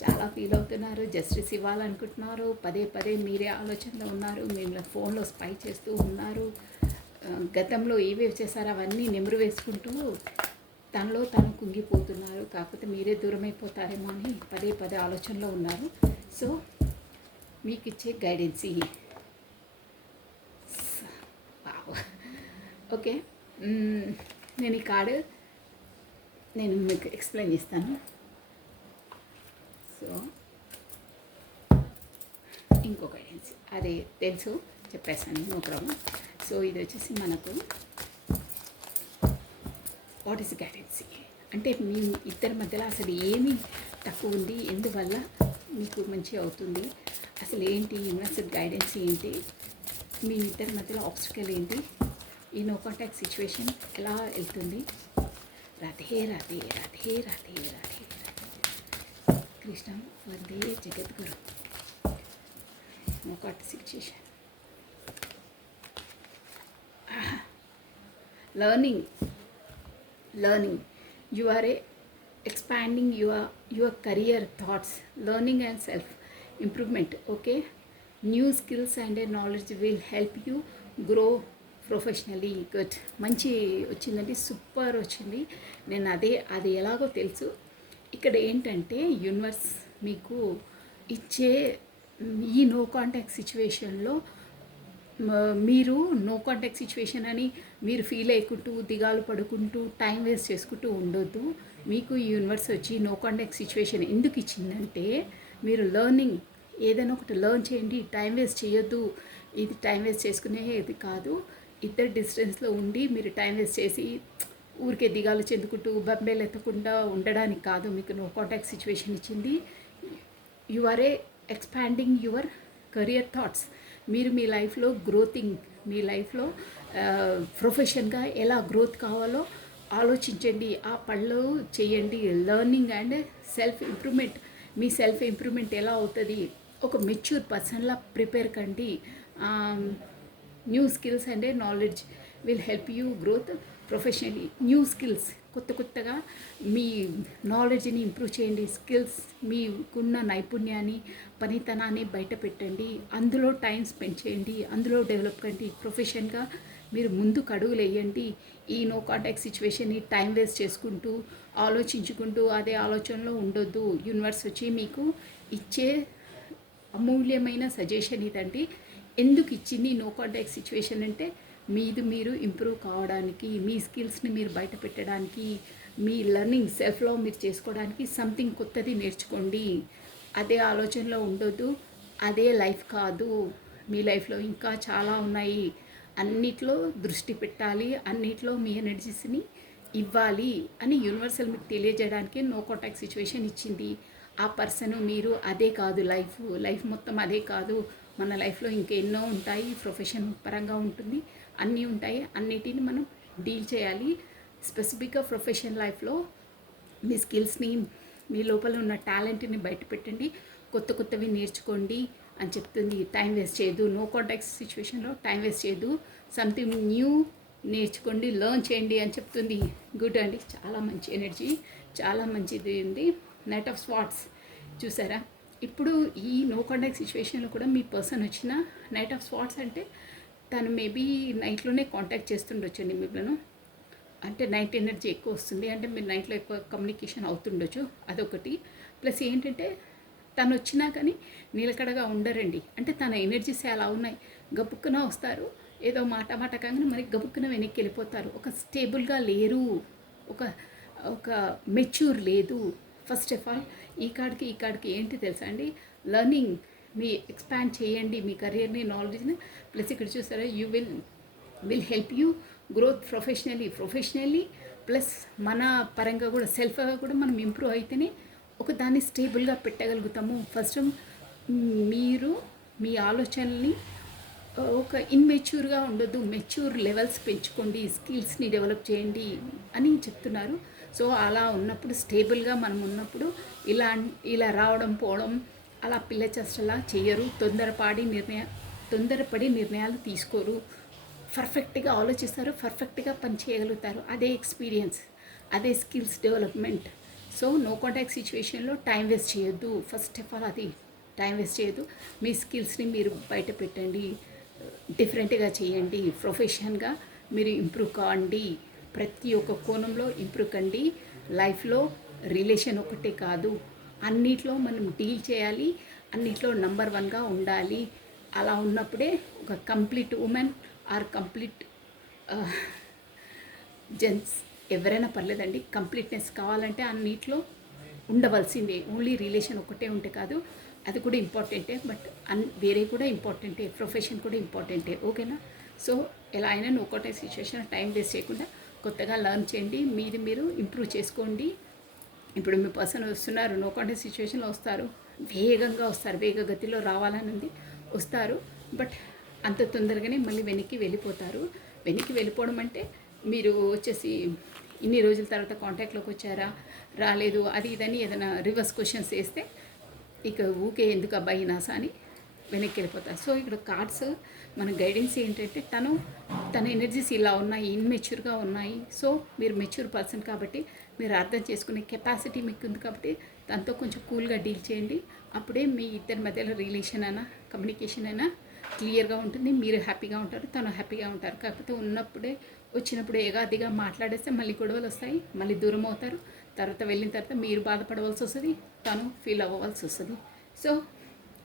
చాలా ఫీల్ అవుతున్నారు, జస్టిస్ ఇవ్వాలనుకుంటున్నారు. పదే పదే మీరే ఆలోచనలో ఉన్నారు, మిమ్మల్ని ఫోన్లో స్పై చేస్తూ ఉన్నారు. గతంలో ఏవేవి చేశారో అవన్నీ నెమరు వేసుకుంటూ తనలో తను కుంగిపోతున్నారు. కాకపోతే మీరే దూరం అయిపోతారేమో అని పదే పదే ఆలోచనలో ఉన్నారు. సో మీకు ఇచ్చే గైడెన్స్ ఓకే. నేను ఈ కార్డు నేను మీకు ఎక్స్ప్లెయిన్ చేస్తాను. సో ఇంకో గైడెన్స్ అది తెలుసు, చెప్పేస్తాను, నో ప్రాబ్లం. సో ఇది వచ్చేసి మనకు వాట్ ఈస్ గైడెన్స్ అంటే మీ ఇద్దరి మధ్యలో అసలు ఏమి తక్కువ ఉంది, ఎందువల్ల మీకు మంచిగా అవుతుంది, అసలు ఏంటి యూనివర్స్ గైడెన్స్ ఏంటి, మీ ఇద్దరి మధ్యలో ఆబ్స్టికల్ ఏంటి, ఈ నో కాంటాక్ట్ సిచ్యువేషన్ ఎలా వెళ్తుంది. రాధే రాధే రాధే రాధే రాధే కృష్ణం వందే జగద్గురు. No contact situation, learning. You are expanding your career thoughts, learning and self improvement. Okay, new skills and knowledge will help you grow professionally. Good, మంచి వచ్చిందండి, సూపర్ వచ్చింది. నేను అది ఎలాగో తెలుసు. ఇక్కడ ఏంటంటే యూనివర్స్ మీకు ఇచ్చే ఈ నో కాంటాక్ట్ సిచ్యువేషన్లో మీరు నో కాంటాక్ట్ సిచ్యువేషన్ అని మీరు ఫీల్ అయ్యుకుంటూ దిగాలు పడుకుంటూ టైం వేస్ట్ చేసుకుంటూ ఉండొద్దు. మీకు ఈ యూనివర్స్ వచ్చి నో కాంటాక్ట్ సిచ్యువేషన్ ఎందుకు ఇచ్చిందంటే మీరు లెర్నింగ్ ఏదైనా ఒకటి లెర్న్ చేయండి, టైం వేస్ట్ చేయొద్దు. ఇది టైం వేస్ట్ చేసుకునే ఇది కాదు. ఇద్దరు డిస్టెన్స్లో ఉండి మీరు టైం వేస్ట్ చేసి ఊరికే దిగాలు చెందుకుంటూ బెంబేలు ఎత్తకుండా ఉండడానికి కాదు మీకు నో కాంటాక్ట్ సిచ్యువేషన్ ఇచ్చింది. You are expanding your career thoughts. మీరు మీ లైఫ్లో గ్రోతింగ్, మీ లైఫ్లో ప్రొఫెషన్గా ఎలా గ్రోత్ కావాలో ఆలోచించండి, ఆ పనులు చేయండి. Learning and self improvement, me self improvement ఎలా అవుతుంది, ఒక మెచ్యూర్ పర్సన్లా ప్రిపేర్ కండి. New skills and knowledge will help you growth professionally. New skills, కొత్తగా మీ నాలెడ్జ్ని ఇంప్రూవ్ చేయండి. స్కిల్స్, మీకున్న నైపుణ్యాన్ని పనితనాన్ని బయట పెట్టండి, అందులో టైం స్పెండ్ చేయండి, అందులో డెవలప్ కండి. ప్రొఫెషన్గా మీరు ముందుకు అడుగులు వేయండి. ఈ నో కాంటాక్ట్ సిచ్యువేషన్ని టైం వేస్ట్ చేసుకుంటూ ఆలోచించుకుంటూ అదే ఆలోచనలో ఉండొద్దు. యూనివర్స్ వచ్చి మీకు ఇచ్చే అమూల్యమైన సజెషన్ ఇదండి. ఎందుకు ఇచ్చింది నో కాంటాక్ట్ సిచ్యువేషన్ అంటే మీరు ఇంప్రూవ్ కావడానికి, మీ స్కిల్స్ని మీరు బయట పెట్టడానికి, మీ లెర్నింగ్ సెల్ఫ్లో మీరు చేసుకోవడానికి సంథింగ్ కొత్తది నేర్చుకోండి. అదే ఆలోచనలో ఉండొద్దు, అదే లైఫ్ కాదు, మీ లైఫ్లో ఇంకా చాలా ఉన్నాయి, అన్నిట్లో దృష్టి పెట్టాలి, అన్నిట్లో మీ ఎనర్జీస్ని ఇవ్వాలి అని యూనివర్సల్ మీకు తెలియజేయడానికి నో కాంటాక్ట్ సిచ్యువేషన్ ఇచ్చింది. ఆ పర్సన్ మీరు అదే కాదు, లైఫ్ మొత్తం అదే కాదు, మన లైఫ్లో ఇంకెన్నో ఉంటాయి, ప్రొఫెషన్ పరంగా ఉంటుంది, అన్నీ ఉంటాయి, అన్నిటిని మనం డీల్ చేయాలి. స్పెసిఫిక్గా ప్రొఫెషన్ లైఫ్లో మీ స్కిల్స్ని, మీ లోపల ఉన్న టాలెంట్ని బయట పెట్టండి, కొత్తవి నేర్చుకోండి, అని చెప్తుంది. టైం వేస్ట్ చేయొద్దు, నో కాంటాక్ట్ సిచ్యువేషన్లో టైం వేస్ట్ చేయొద్దు, సంథింగ్ న్యూ నేర్చుకోండి, లెర్న్ చేయండి అని చెప్తుంది. గుడ్ అండి, చాలా మంచి ఎనర్జీ, చాలా మంచిది ఉంది. నైట్ ఆఫ్ స్వాట్స్ చూసారా. ఇప్పుడు ఈ నో కాంటాక్ట్ సిచ్యువేషన్లో కూడా మీ పర్సన్ వచ్చిన నైట్ ఆఫ్ స్వాట్స్ అంటే తను మేబీ నైట్లోనే కాంటాక్ట్ చేస్తుండొచ్చండి మిమ్మల్ని. అంటే నైట్ ఎనర్జీ ఎక్కువ వస్తుంది, అంటే మీరు నైట్లో ఎక్కువ కమ్యూనికేషన్ అవుతుండొచ్చు, అదొకటి. ప్లస్ ఏంటంటే తను వచ్చినా కానీ నిలకడగా ఉండరండి. అంటే తన ఎనర్జీస్ అలా ఉన్నాయి, గబుక్కున వస్తారు, ఏదో మాట మాట కాగానే మరి గబుక్కున వెనక్కి వెళ్ళిపోతారు. ఒక స్టేబుల్గా లేరు, ఒక ఒక మెచ్యూర్ లేదు. ఫస్ట్ ఆఫ్ ఆల్ ఈ కాడికి ఏంటి తెలుసా అండి, లర్నింగ్ మీ ఎక్స్పాండ్ చేయండి మీ కెరియర్ని, నాలెడ్జ్ని. ప్లస్ ఇక్కడ చూసారా, you will help you growth professionally plus మన పరంగా కూడా సెల్ఫ్గా కూడా మనం ఇంప్రూవ్ అయితేనే ఒక దాన్ని స్టేబుల్గా పెట్టగలుగుతాము. ఫస్ట్ మీరు మీ ఆలోచనల్ని ఒక ఇన్మెచ్యూర్గా ఉండొద్దు, మెచ్యూర్ లెవెల్స్ పెంచుకోండి, స్కిల్స్ని డెవలప్ చేయండి అని చెప్తున్నారు. సో అలా ఉన్నప్పుడు స్టేబుల్గా మనం ఉన్నప్పుడు ఇలా రావడం పోవడం అలా పిల్ల చేష్టలా చేయరు, తొందరపడి నిర్ణయాలు తీసుకోరు, పర్ఫెక్ట్గా ఆలోచిస్తారు, పర్ఫెక్ట్గా పని చేయగలుగుతారు. అదే ఎక్స్పీరియన్స్, అదే skills development. So no contact సిచ్యువేషన్లో టైం వేస్ట్ చేయొద్దు. ఫస్ట్ ఆఫ్ ఆల్ అది టైం వేస్ట్ చేయొద్దు. మీ స్కిల్స్ని మీరు బయట పెట్టండి, డిఫరెంట్గా చేయండి, ప్రొఫెషన్గా మీరు ఇంప్రూవ్ కావండి, ప్రతి ఒక్క కోణంలో ఇంప్రూవ్ కండి. లైఫ్లో రిలేషన్ ఒకటే కాదు, అన్నిట్లో మనం డీల్ చేయాలి, అన్నిట్లో నంబర్ 1గా ఉండాలి. అలా ఉన్నప్పుడే ఒక complete women or complete gents ఎవరైనా పర్లేదండి, కంప్లీట్నెస్ కావాలంటే అన్నిట్లో ఉండవలసిందే. ఓన్లీ రిలేషన్ ఒకటే ఉంటే కాదు, అది కూడా ఇంపార్టెంటే, బట్ వేరే కూడా ఇంపార్టెంటే, ప్రొఫెషన్ కూడా ఇంపార్టెంటే. ఓకేనా. సో ఎలా అయినా no contact situation time waste చేయకుండా కొత్తగా లర్న్ చేయండి, మీరు ఇంప్రూవ్ చేసుకోండి. ఇప్పుడు మీ పర్సన్ వస్తున్నారు, నో కాంటాక్ట్ సిచ్యువేషన్లో వస్తారు, వేగంగా వస్తారు, వేగగతిలో రావాలని ఉంది, వస్తారు. బట్ అంత తొందరగానే మళ్ళీ వెనక్కి వెళ్ళిపోతారు. వెనక్కి వెళ్ళిపోవడం అంటే మీరు వచ్చేసి ఇన్ని రోజుల తర్వాత కాంటాక్ట్లోకి వచ్చారా, రాలేదు, అది ఇదని ఏదైనా రివర్స్ క్వశ్చన్స్ వేస్తే ఇక ఊకే ఎందుకు అబ్బాయి నాసా అని వెనక్కి వెళ్ళిపోతారు. సో ఇక్కడ కార్డ్స్ మన గైడెన్స్ ఏంటంటే తన ఎనర్జీస్ ఇలా ఉన్నాయి, ఇన్మెచ్యూర్గా ఉన్నాయి. సో మీరు మెచ్యూర్ పర్సన్ కాబట్టి మీరు అర్థం చేసుకునే కెపాసిటీ మీకు ఉంది కాబట్టి దాంతో కొంచెం కూల్గా డీల్ చేయండి. అప్పుడే మీ ఇద్దరి మధ్యలో రిలేషన్ అయినా కమ్యూనికేషన్ అయినా క్లియర్గా ఉంటుంది, మీరు హ్యాపీగా ఉంటారు, తను హ్యాపీగా ఉంటారు. కాకపోతే వచ్చినప్పుడు ఏగాదిగా మాట్లాడేస్తే మళ్ళీ గొడవలు వస్తాయి, మళ్ళీ దూరం అవుతారు. తర్వాత వెళ్ళిన తర్వాత మీరు బాధపడవలసి వస్తుంది, తను ఫీల్ అవ్వవలసి వస్తుంది. సో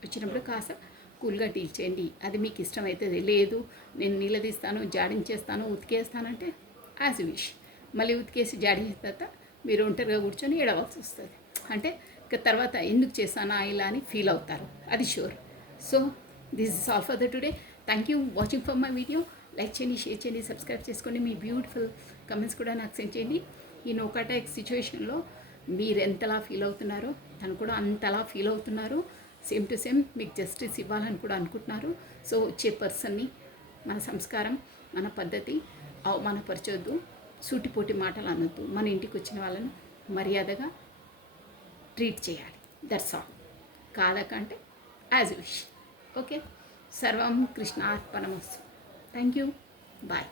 వచ్చినప్పుడు కాస్త కూల్గా డీల్ చేయండి. అది మీకు ఇష్టమవుతుంది. లేదు నేను నిలదీస్తాను, జాడించేస్తాను, ఉతికేస్తానంటే యాజ్ విష్. మళ్ళీ ఉతికేసి జాడించిన తర్వాత మీరు ఒంటరిగా కూర్చొని ఏడవలసి వస్తుంది. అంటే ఇక తర్వాత ఎందుకు చేస్తానా ఇలా అని ఫీల్ అవుతారు, అది sure. So this is all for the today. Thank you watching for my video. Like చేయండి, షేర్ చేయండి, సబ్స్క్రైబ్ చేసుకోండి. మీ బ్యూటిఫుల్ కమెంట్స్ కూడా నాకు సెండ్ చేయండి. ఈ నో కాంటాక్ట్ సిచ్యువేషన్లో మీరు ఎంతలా ఫీల్ అవుతున్నారో తను కూడా అంతలా ఫీల్ అవుతున్నారు. సేమ్ టు సేమ్ మీకు జస్టిస్ ఇవ్వాలని కూడా అనుకుంటున్నారు. సో వచ్చే పర్సన్ని మన సంస్కారం, మన పద్ధతి అవమానపరచొద్దు, సూటిపోటి మాటలు అనొద్దు. మన ఇంటికి వచ్చిన వాళ్ళను మర్యాదగా ట్రీట్ చేయాలి. That's all. కాదకంటే యాజ్ విష్. ఓకే. సర్వం కృష్ణార్పణమస్తు. Thank you. బాయ్.